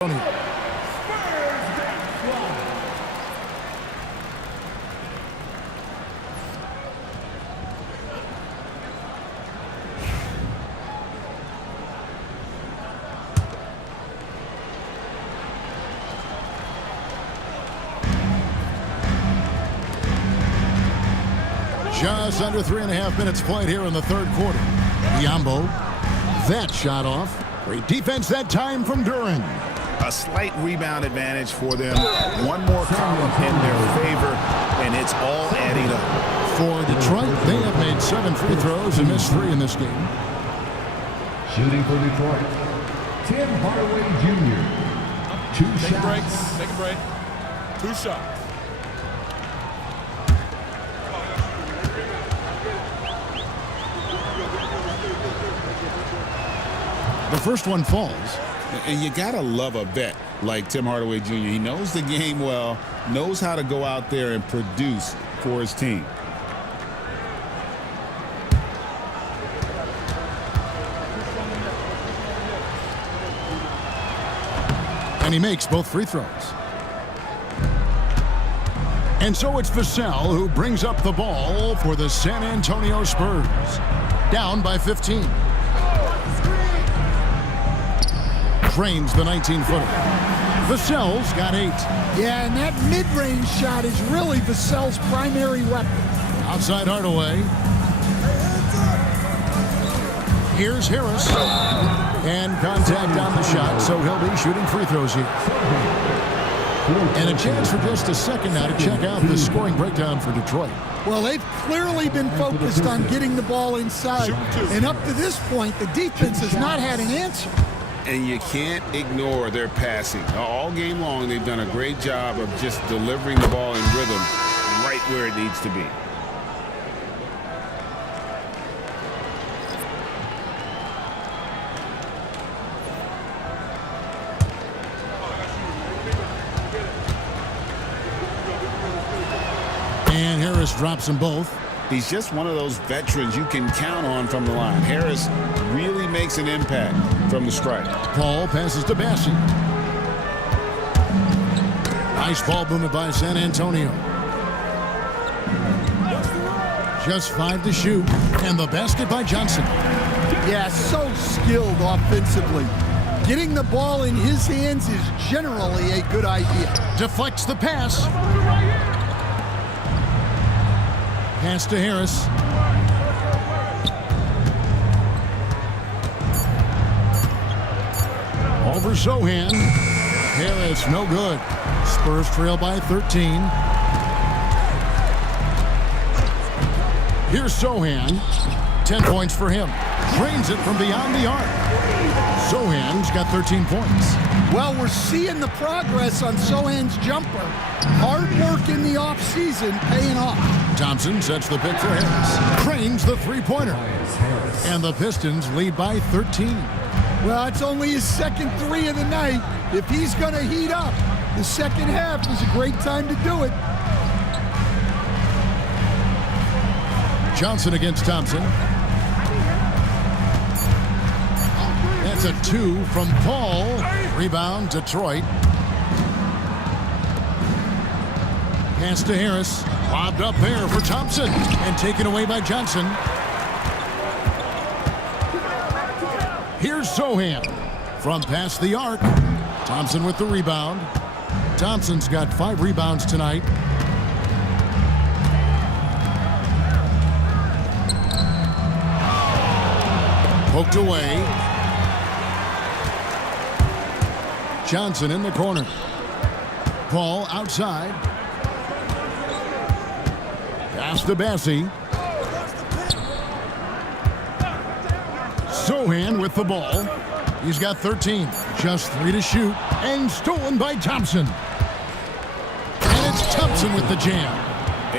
Just under 3.5 minutes played here in the third quarter. Biombo, that shot off. Great defense that time from Duran. A slight rebound advantage for them. One more column in their favor, and it's all adding up. For Detroit, they have made 7 free throws and missed 3 in this game. Shooting for Detroit, Tim Hardaway Jr. 2 shots. Take a break. 2 shots. The first one falls. And you got to love a vet like Tim Hardaway Jr. He knows the game well, knows how to go out there and produce for his team. And he makes both free throws. And so it's Vassell who brings up the ball for the San Antonio Spurs. Down by 15. Drains the 19-footer. Vassell's got 8. Yeah, and that mid-range shot is really Vassell's primary weapon. Outside Hardaway. Here's Harris. And contact on the shot, so he'll be shooting free throws here. And a chance for just a second now to check out the scoring breakdown for Detroit. Well, they've clearly been focused on getting the ball inside. And up to this point, the defense has not had an answer. And you can't ignore their passing. All game long, they've done a great job of just delivering the ball in rhythm right where it needs to be. And Harris drops them both. He's just one of those veterans you can count on from the line. Harris really makes an impact from the stripe. Paul passes to Bassi. Nice ball movement by San Antonio. Just 5 to shoot. And the basket by Johnson. Yeah, so skilled offensively. Getting the ball in his hands is generally a good idea. Deflects the pass. Pass to Harris. Over Sohan. Harris, no good. Spurs trail by 13. Here's Sohan. 10 points for him. Drains it from beyond the arc. Sohan's got 13 points. Well, we're seeing the progress on Sohan's jumper. Hard work in the offseason paying off. Thompson sets the pick for Harris. Cranes the three-pointer. And the Pistons lead by 13. Well, it's only his second 3 of the night. If he's going to heat up, the second half is a great time to do it. Johnson against Thompson. That's a 2 from Paul. Rebound, Detroit. Pass to Harris. Lobbed up there for Thompson. And taken away by Johnson. Here's Sohan. From past the arc. Thompson with the rebound. Thompson's got 5 rebounds tonight. Poked away. Johnson in the corner. Paul outside. Pass to Bassi. Sohan with the ball. He's got 13. Just 3 to shoot. And stolen by Thompson. And it's Thompson with the jam.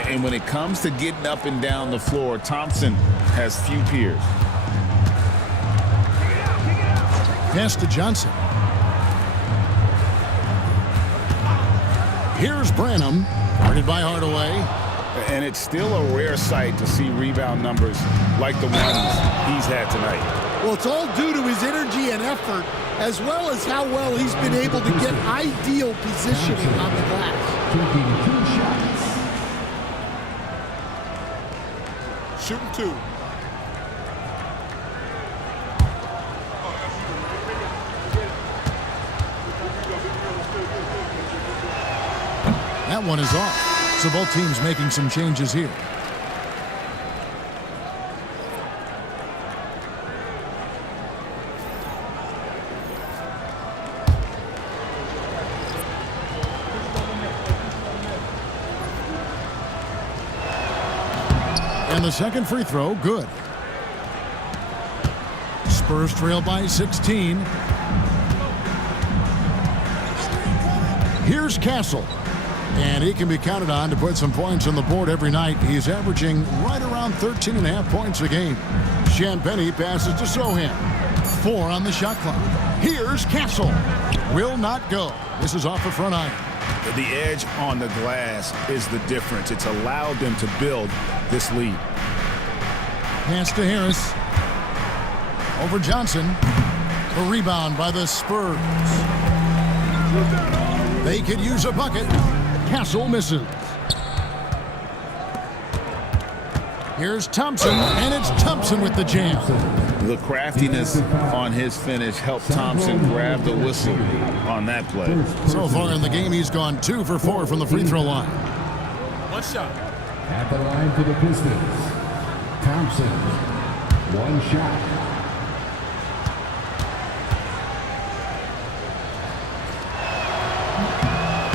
And when it comes to getting up and down the floor, Thompson has few peers. Pass to Johnson. Here's Branham. Guarded by Hardaway. And it's still a rare sight to see rebound numbers like the ones he's had tonight. Well, it's all due to his energy and effort, as well as how well he's been able to get ideal positioning on the glass. Taking 2 shots. Shooting 2. That one is off. So both teams making some changes here. And the second free throw, good. Spurs trail by 16. Here's Castle. And he can be counted on to put some points on the board every night. He's averaging right around 13.5 points a game. Champagny passes to Sohan. 4 on the shot clock. Here's Castle. Will not go. This is off the front iron. The edge on the glass is the difference. It's allowed them to build this lead. Pass to Harris. Over Johnson. The rebound by the Spurs. They could use a bucket. Castle misses. Here's Thompson, and it's Thompson with the jam. The craftiness on his finish helped Thompson grab the whistle on that play. So far in the game, he's gone 2 for 4 from the free throw line. 1 shot. At the line for the Pistons, Thompson. 1 shot.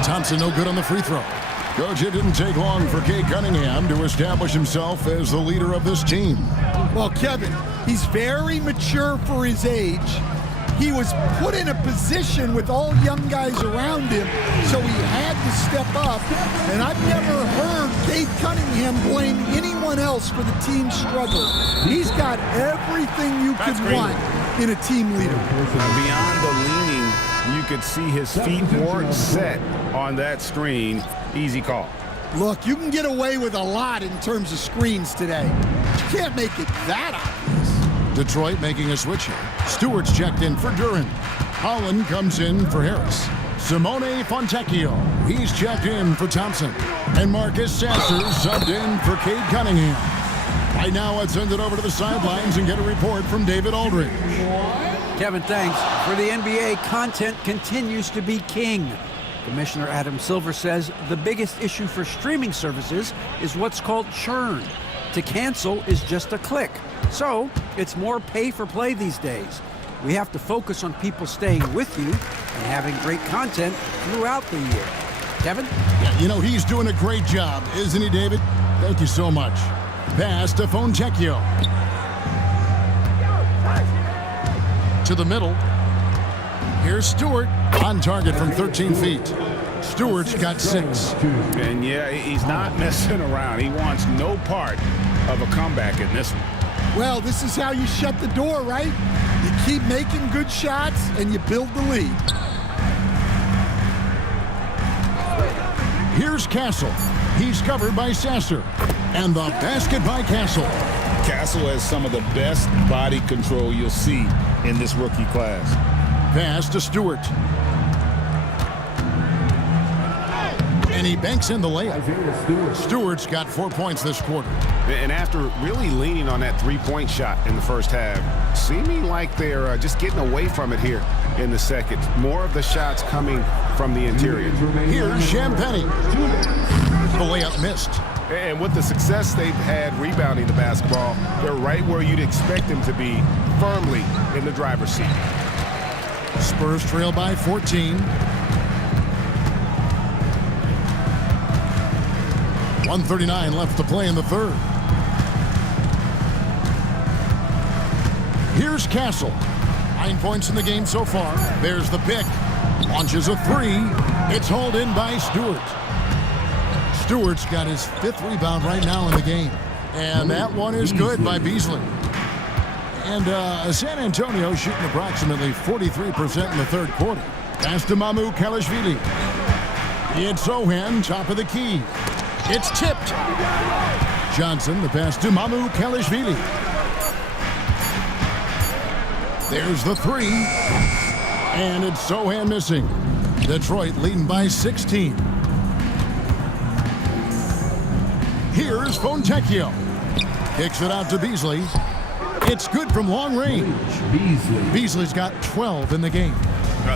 Thompson no good on the free throw. Coach, it didn't take long for Cade Cunningham to establish himself as the leader of this team. Well, Kevin, he's very mature for his age. He was put in a position with all young guys around him, so he had to step up. And I've never heard Cade Cunningham blame anyone else for the team's struggle. He's got everything you could want in a team leader. Beyond the leaning, you could see his feet weren't set on that screen. Easy call. Look, you can get away with a lot in terms of screens today. You can't make it that obvious. Detroit making a switch here. Stewart's checked in for Durant. Holland comes in for Harris. Simone Fontecchio, he's checked in for Thompson. And Marcus Sasser subbed in for Cade Cunningham. Right now, let's send it over to the sidelines and get a report from David Aldridge. Kevin, thanks. For the NBA, content continues to be king. Commissioner Adam Silver says the biggest issue for streaming services is what's called churn. To cancel is just a click. So it's more pay for play these days. We have to focus on people staying with you and having great content throughout the year. Kevin? Yeah, you know, he's doing a great job, isn't he, David? Thank you so much. Pass to Fontecchio. To the middle. Here's Stewart on target from 13 feet. Stewart's got 6. And yeah, he's not messing around. He wants no part of a comeback in this one. Well, this is how you shut the door, right? You keep making good shots and you build the lead. Here's Castle. He's covered by Sasser. And the basket by Castle. Castle has some of the best body control you'll see in this rookie class. Pass to Stewart. And he banks in the layup. Stewart's got 4 points this quarter. And after really leaning on that three-point shot in the first half, seeming like they're just getting away from it here in the second. More of the shots coming from the interior. Here's Champagny. The layup missed. And with the success they've had rebounding the basketball, they're right where you'd expect them to be, firmly in the driver's seat. Spurs trail by 14. 1:39 left to play in the third. Here's Castle. 9 points in the game so far. There's the pick. Launches a 3. It's hauled in by Stewart. Stewart's got his 5th rebound right now in the game. And that one is good by Beasley. And San Antonio shooting approximately 43% in the third quarter. Pass to Mamu Kalashvili. It's Sohan, top of the key. It's tipped. Johnson, the pass to Mamu Kelishvili. There's the three. And it's Sohan missing. Detroit leading by 16. Here's Fontecchio. Kicks it out to Beasley. It's good from long range. Beasley's got 12 in the game.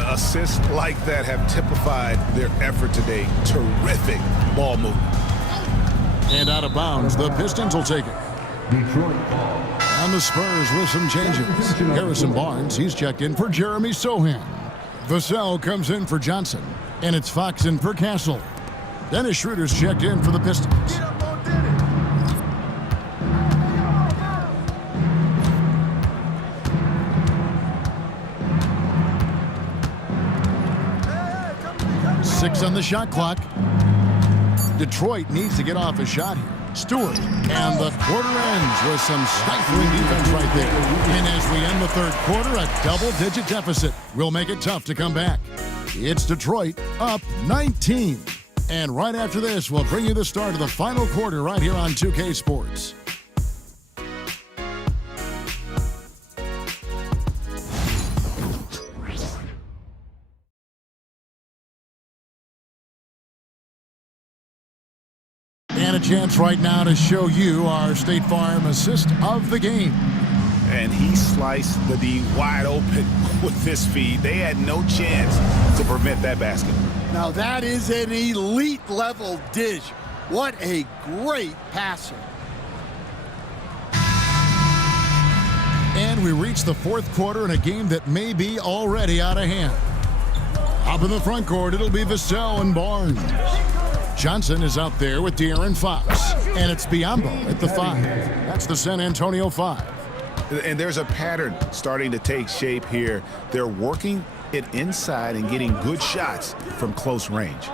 Assists like that have typified their effort today. Terrific ball movement. And out of bounds, the Pistons will take it. Detroit ball. And the Spurs with some changes. Harrison Barnes, he's checked in for Jeremy Sohan. Vassell comes in for Johnson. And it's Fox in for Castle. Dennis Schroeder's checked in for the Pistons. Six on the shot clock. Detroit needs to get off a shot here. Stewart, and the quarter ends with some stifling defense right there. And as we end the third quarter, a double-digit deficit will make it tough to come back. It's Detroit up 19. And right after this, we'll bring you the start of the final quarter right here on 2K Sports. And a chance right now to show you our State Farm assist of the game. And he sliced the D wide open with this feed. They had no chance to prevent that basket. Now that is an elite level dish. What a great passer. And we reach the fourth quarter in a game that may be already out of hand. Up in the front court, it'll be Vassell and Barnes. Johnson is out there with De'Aaron Fox. And it's Biyombo at the 5. That's the San Antonio 5. And there's a pattern starting to take shape here. They're working it inside and getting good shots from close range.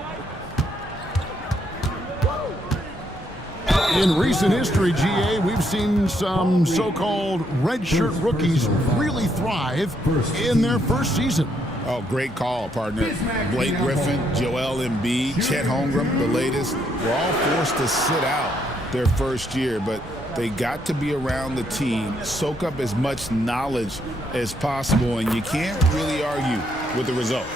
In recent history, GA, we've seen some so-called redshirt rookies really thrive in their first season. Oh, great call, partner. Blake Griffin, Joel Embiid, Chet Holmgren, the latest, were all forced to sit out their first year, but they got to be around the team, soak up as much knowledge as possible, and you can't really argue with the results.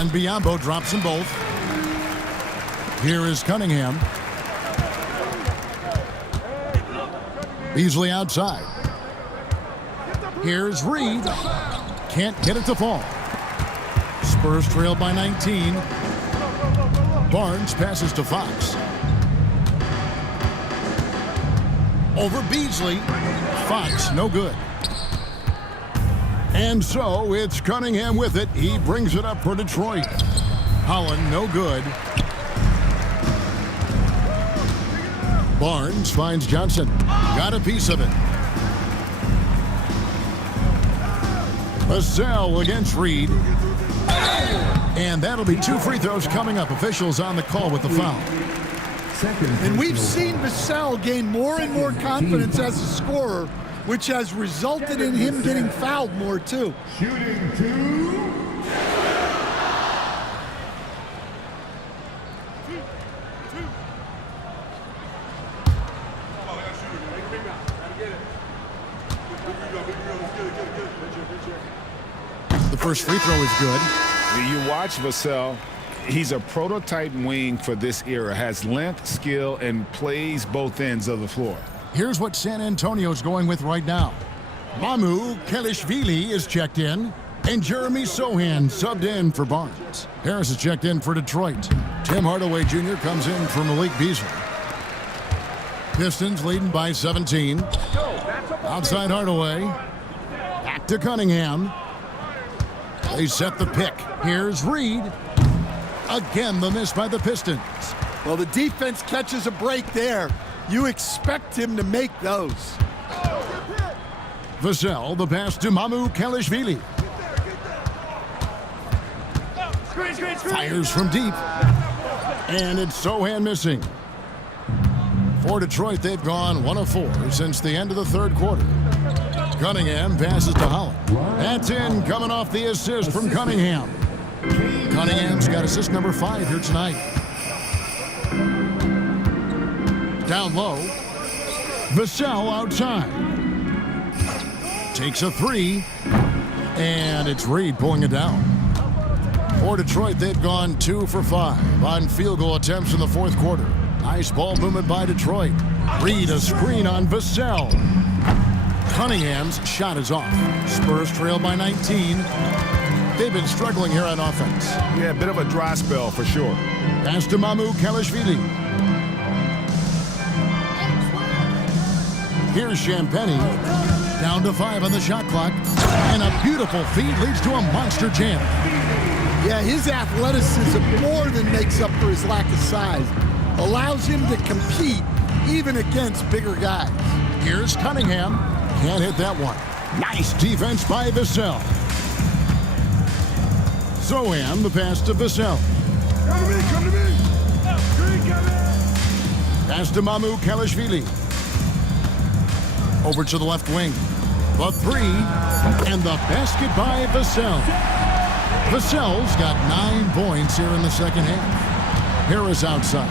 And Biyombo drops them both. Here is Cunningham. Beasley outside. Here's Reed. Can't get it to fall. Spurs trail by 19. Barnes passes to Fox. Over Beasley. Fox, no good. And so it's Cunningham with it. He brings it up for Detroit. Holland, no good. Barnes finds Johnson. Got a piece of it. Vassell against Reed. And that'll be 2 free throws coming up. Officials on the call with the foul. And we've seen Vassell gain more and more confidence as a scorer, which has resulted in him getting fouled more, too. Shooting 2. The first free throw is good. You watch Vassell. He's a prototype wing for this era, has length, skill, and plays both ends of the floor. Here's what San Antonio's going with right now. Mamu Kelishvili is checked in, and Jeremy Sohan subbed in for Barnes. Harris is checked in for Detroit. Tim Hardaway Jr. comes in for Malik Beasley. Pistons leading by 17. Outside Hardaway. Back to Cunningham. They set the pick. Here's Reed. Again, the miss by the Pistons. Well, the defense catches a break there. You expect him to make those. Vassell, the pass to Mamu Kelishvili. Fires from deep. And it's Sohan missing. For Detroit, they've gone 1 of 4 since the end of the third quarter. Cunningham passes to Holland. That's in, coming off the assist from Cunningham. Cunningham's got assist number 5 here tonight. Down low. Vassell outside. Takes a 3. And it's Reed pulling it down. For Detroit, they've gone 2 for 5 on field goal attempts in the fourth quarter. Nice ball movement by Detroit. Reed a screen on Vassell. Cunningham's shot is off. Spurs trail by 19. They've been struggling here on offense. Yeah, a bit of a dry spell for sure. Pass to Kelishvili. Here's Champagny. Down to 5 on the shot clock. And a beautiful feed leads to a monster jam. Yeah, his athleticism more than makes up for his lack of size. Allows him to compete even against bigger guys. Here's Cunningham. Can't hit that one. Nice defense by Vassell. Zohan, the pass to Vassell. Come to me. Pass to Kelishvili. Over to the left wing. The 3, and the basket by Vassell. Vassell's got 9 points here in the second half. Harris outside.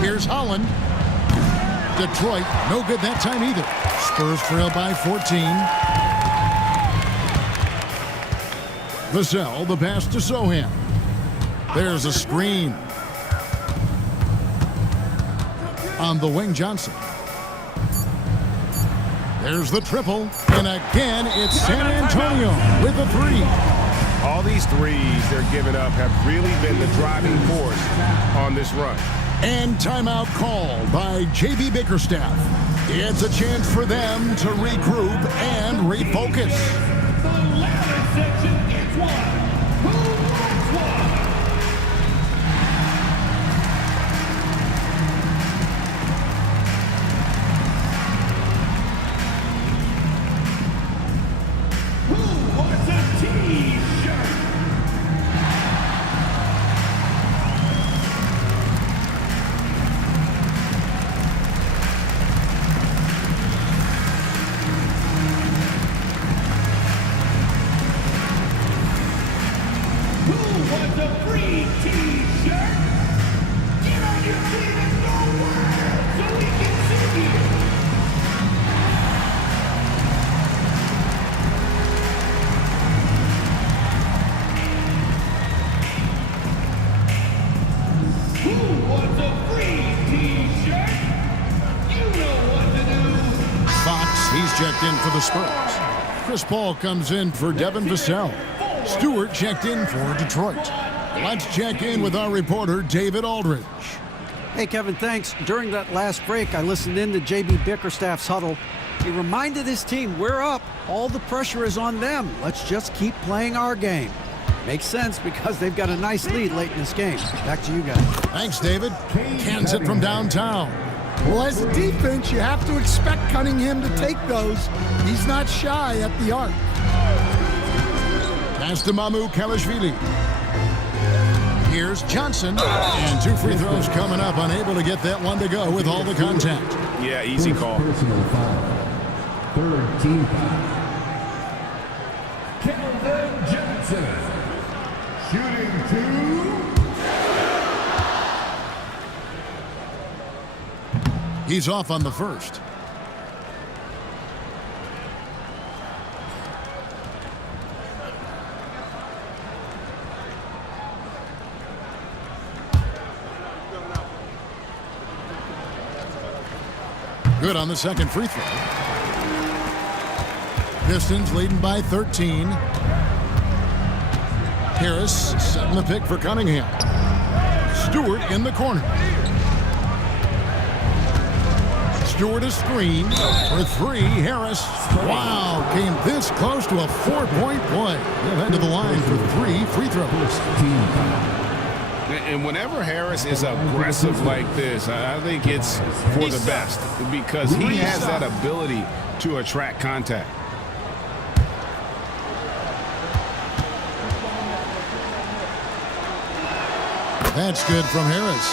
Here's Holland. Detroit, no good that time either. Spurs trail by 14. Vassell, the pass to Zohan. There's a screen. On the wing, Johnson. There's the triple, and again, it's San Antonio with a 3. All these threes they're giving up have really been the driving force on this run. And timeout called by J.B. Bickerstaff. It's a chance for them to regroup and refocus. The ladder section gets one. Who wants one? Who wants a T-shirt? Who wants a free T-shirt? Get on your feet and go wild so we can see you. Who wants a free T-shirt? You know what to do. Fox, he's checked in for the Spurs. Chris Paul comes in for Devin Vassell. Stewart checked in for Detroit. Let's check in with our reporter, David Aldridge. Hey, Kevin, thanks. During that last break, I listened in to J.B. Bickerstaff's huddle. He reminded his team, we're up. All the pressure is on them. Let's just keep playing our game. Makes sense because they've got a nice lead late in this game. Back to you guys. Thanks, David. Cans it from downtown. Well, as a defense, you have to expect Cunningham to take those. He's not shy at the arc. Pass to Kelishvili. Here's Johnson. And 2 free throws coming up. Unable to get that one to go with all the contact. Yeah, easy call. Personal foul. Third team foul. Kelvin Johnson. Shooting 2. He's off on the first. Good on the second free throw. Pistons leading by 13. Harris setting the pick for Cunningham. Stewart in the corner. Stewart a screen for 3. Harris, wow, came this close to a 4-point play. He'll head to the line for 3 free throws. And whenever Harris is aggressive like this, I think it's for the best because he has that ability to attract contact. That's good from Harris.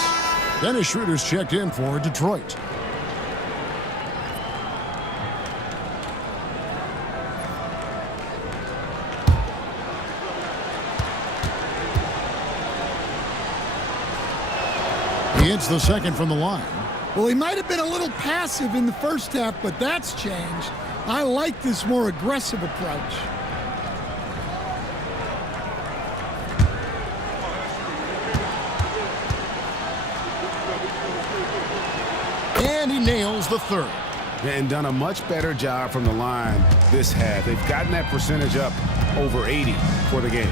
Dennis Schroeder's checked in for Detroit. He hits the second from the line. Well, he might have been a little passive in the first half, but that's changed. I like this more aggressive approach. And he nails the third. And done a much better job from the line this half. They've gotten that percentage up over 80 for the game.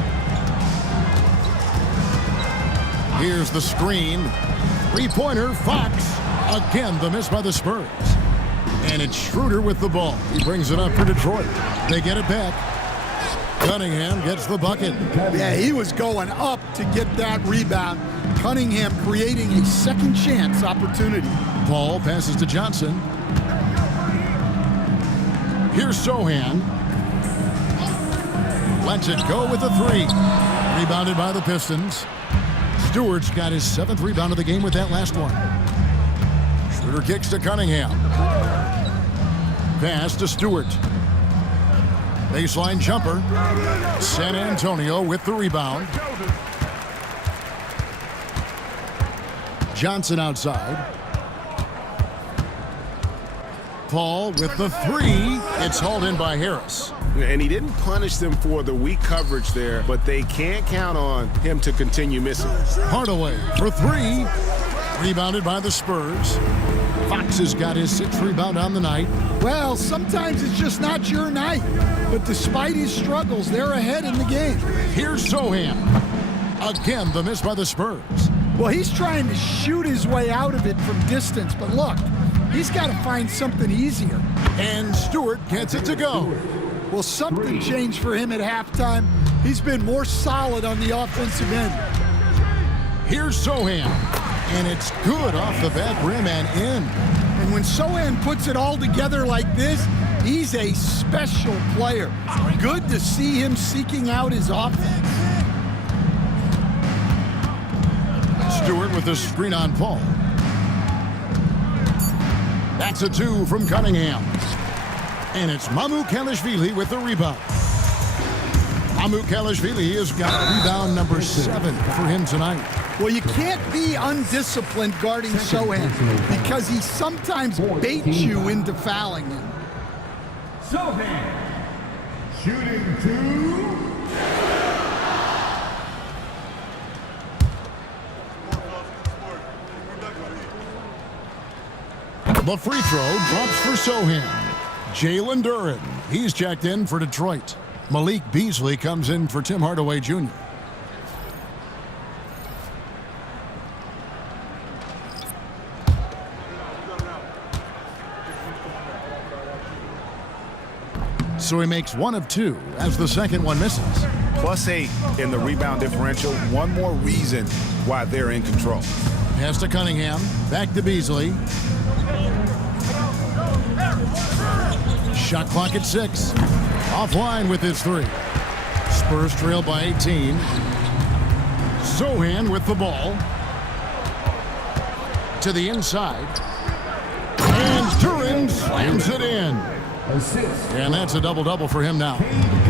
Here's the screen. Three-pointer, Fox. Again, the miss by the Spurs. And it's Schroeder with the ball. He brings it up for Detroit. They get it back. Cunningham gets the bucket. Yeah, he was going up to get that rebound. Cunningham creating a second chance opportunity. Paul passes to Johnson. Here's Sohan. Lets it go with the three. Rebounded by the Pistons. Stewart's got his 7th rebound of the game with that last one. Schroeder kicks to Cunningham. Pass to Stewart. Baseline jumper. San Antonio with the rebound. Johnson outside. Paul with the three. It's hauled in by Harris. And he didn't punish them for the weak coverage there, but they can't count on him to continue missing. Hardaway for three. Rebounded by the Spurs. Fox has got his 6th rebound on the night. Well, sometimes it's just not your night. But despite his struggles, they're ahead in the game. Here's Sohan. Again, the miss by the Spurs. Well, he's trying to shoot his way out of it from distance, but look, he's got to find something easier. And Stewart gets it to go. Well, something changed for him at halftime. He's been more solid on the offensive end. Here's Sohan. And it's good off the back rim and in. And when Sohan puts it all together like this, he's a special player. Good to see him seeking out his offense. Stewart with the screen on Paul. That's a 2 from Cunningham. And it's Mamukelashvili with the rebound. Mamukelashvili has got rebound number 7 for him tonight. Well, you can't be undisciplined guarding Sohan because he sometimes baits you into fouling him. Sohan, shooting 2. The free throw drops for Sohan. Jalen Duren, he's checked in for Detroit. Malik Beasley comes in for Tim Hardaway Jr. So he makes 1 of 2 as the second one misses. +8 in the rebound differential. One more reason why they're in control. Pass to Cunningham. Back to Beasley. Shot clock at 6. Offline with his 3. Spurs trail by 18. Sohan with the ball. To the inside. And Duren slams it in. And that's a double-double for him now.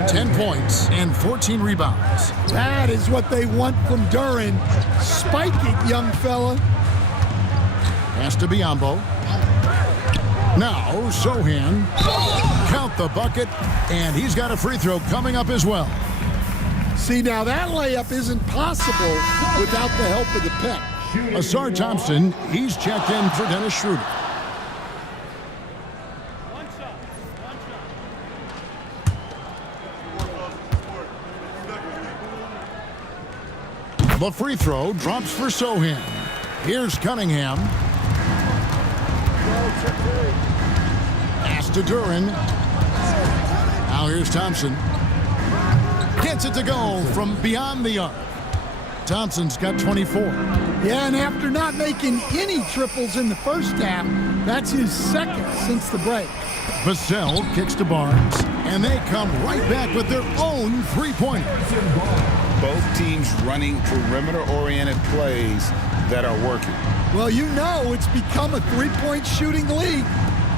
10 points and 14 rebounds. That is what they want from Duren. Spike it, young fella. Pass to Biyombo. Now Sohan. Count the bucket. And he's got a free throw coming up as well. See, now that layup isn't possible without the help of the pick. Asar Thompson, he's checked in for Dennis Schroeder. The free throw drops for Sohan. Here's Cunningham. Pass to Duren. Now here's Thompson. Gets it to go from beyond the arc. Thompson's got 24. Yeah, and after not making any triples in the first half, that's his 2nd since the break. Vassell kicks to Barnes, and they come right back with their own three-pointer. Both teams running perimeter-oriented plays that are working. Well, you know it's become a three-point shooting league.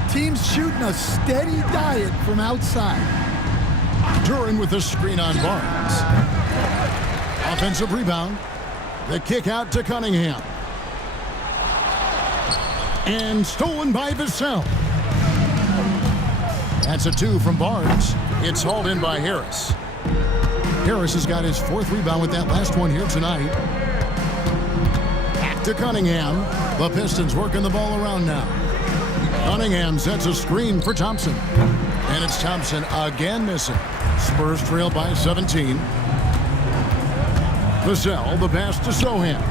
Teams shooting a steady diet from outside. Duran with the screen on Barnes. Offensive rebound. The kick out to Cunningham. And stolen by Vassell. That's a 2 from Barnes. It's hauled in by Harris. Harris has got his 4th rebound with that last one here tonight. Back to Cunningham. The Pistons working the ball around now. Cunningham sets a screen for Thompson. And it's Thompson again missing. Spurs trail by 17. Vassell, the pass to Sohan.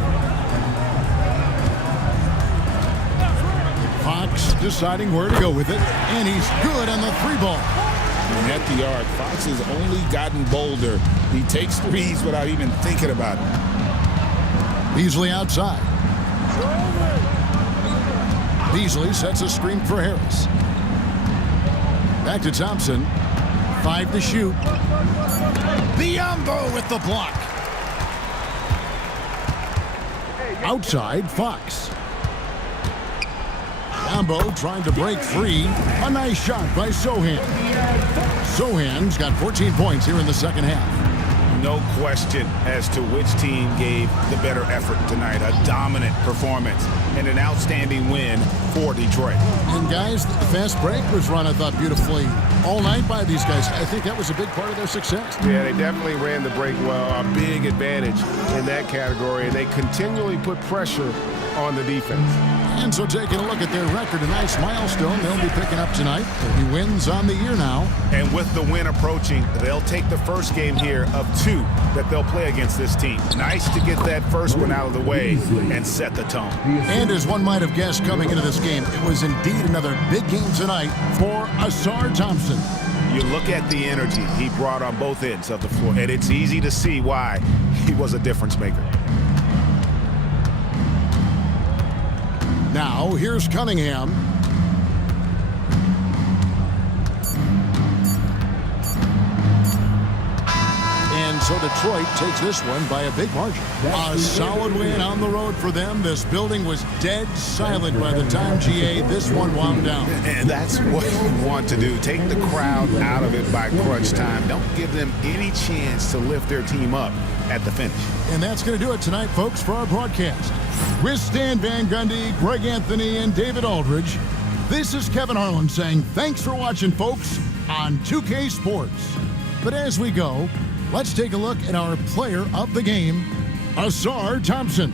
Fox deciding where to go with it. And he's good on the 3-ball. And at the arc, Fox has only gotten bolder. He takes threes without even thinking about it. Beasley outside. Beasley sets a screen for Harris. Back to Thompson. 5 to shoot. Biyombo with the block. Outside, Fox. Biyombo trying to break free. A nice shot by Sohan. Sohan's got 14 points here in the second half. No question as to which team gave the better effort tonight. A dominant performance and an outstanding win for Detroit. And guys, the fast break was run, I thought, beautifully all night by these guys. I think that was a big part of their success. Yeah, they definitely ran the break well. A big advantage in that category. And they continually put pressure on the defense. And so taking a look at their record, a nice milestone they'll be picking up tonight. 30 wins on the year now. And with the win approaching, they'll take the first game here of 2 that they'll play against this team. Nice to get that first one out of the way and set the tone. And as one might have guessed coming into this game, it was indeed another big game tonight for Ausar Thompson. You look at the energy he brought on both ends of the floor, and it's easy to see why he was a difference maker. Now, here's Cunningham. And so Detroit takes this one by a big margin. A solid win on the road for them. This building was dead silent by the time, GA, this one wound down. And that's what you want to do. Take the crowd out of it by crunch time. Don't give them any chance to lift their team up at the finish. And that's going to do it tonight, folks, for our broadcast. With Stan Van Gundy, Greg Anthony, and David Aldridge, this is Kevin Harlan saying thanks for watching, folks, on 2K Sports. But as we go, let's take a look at our player of the game, Ausar Thompson.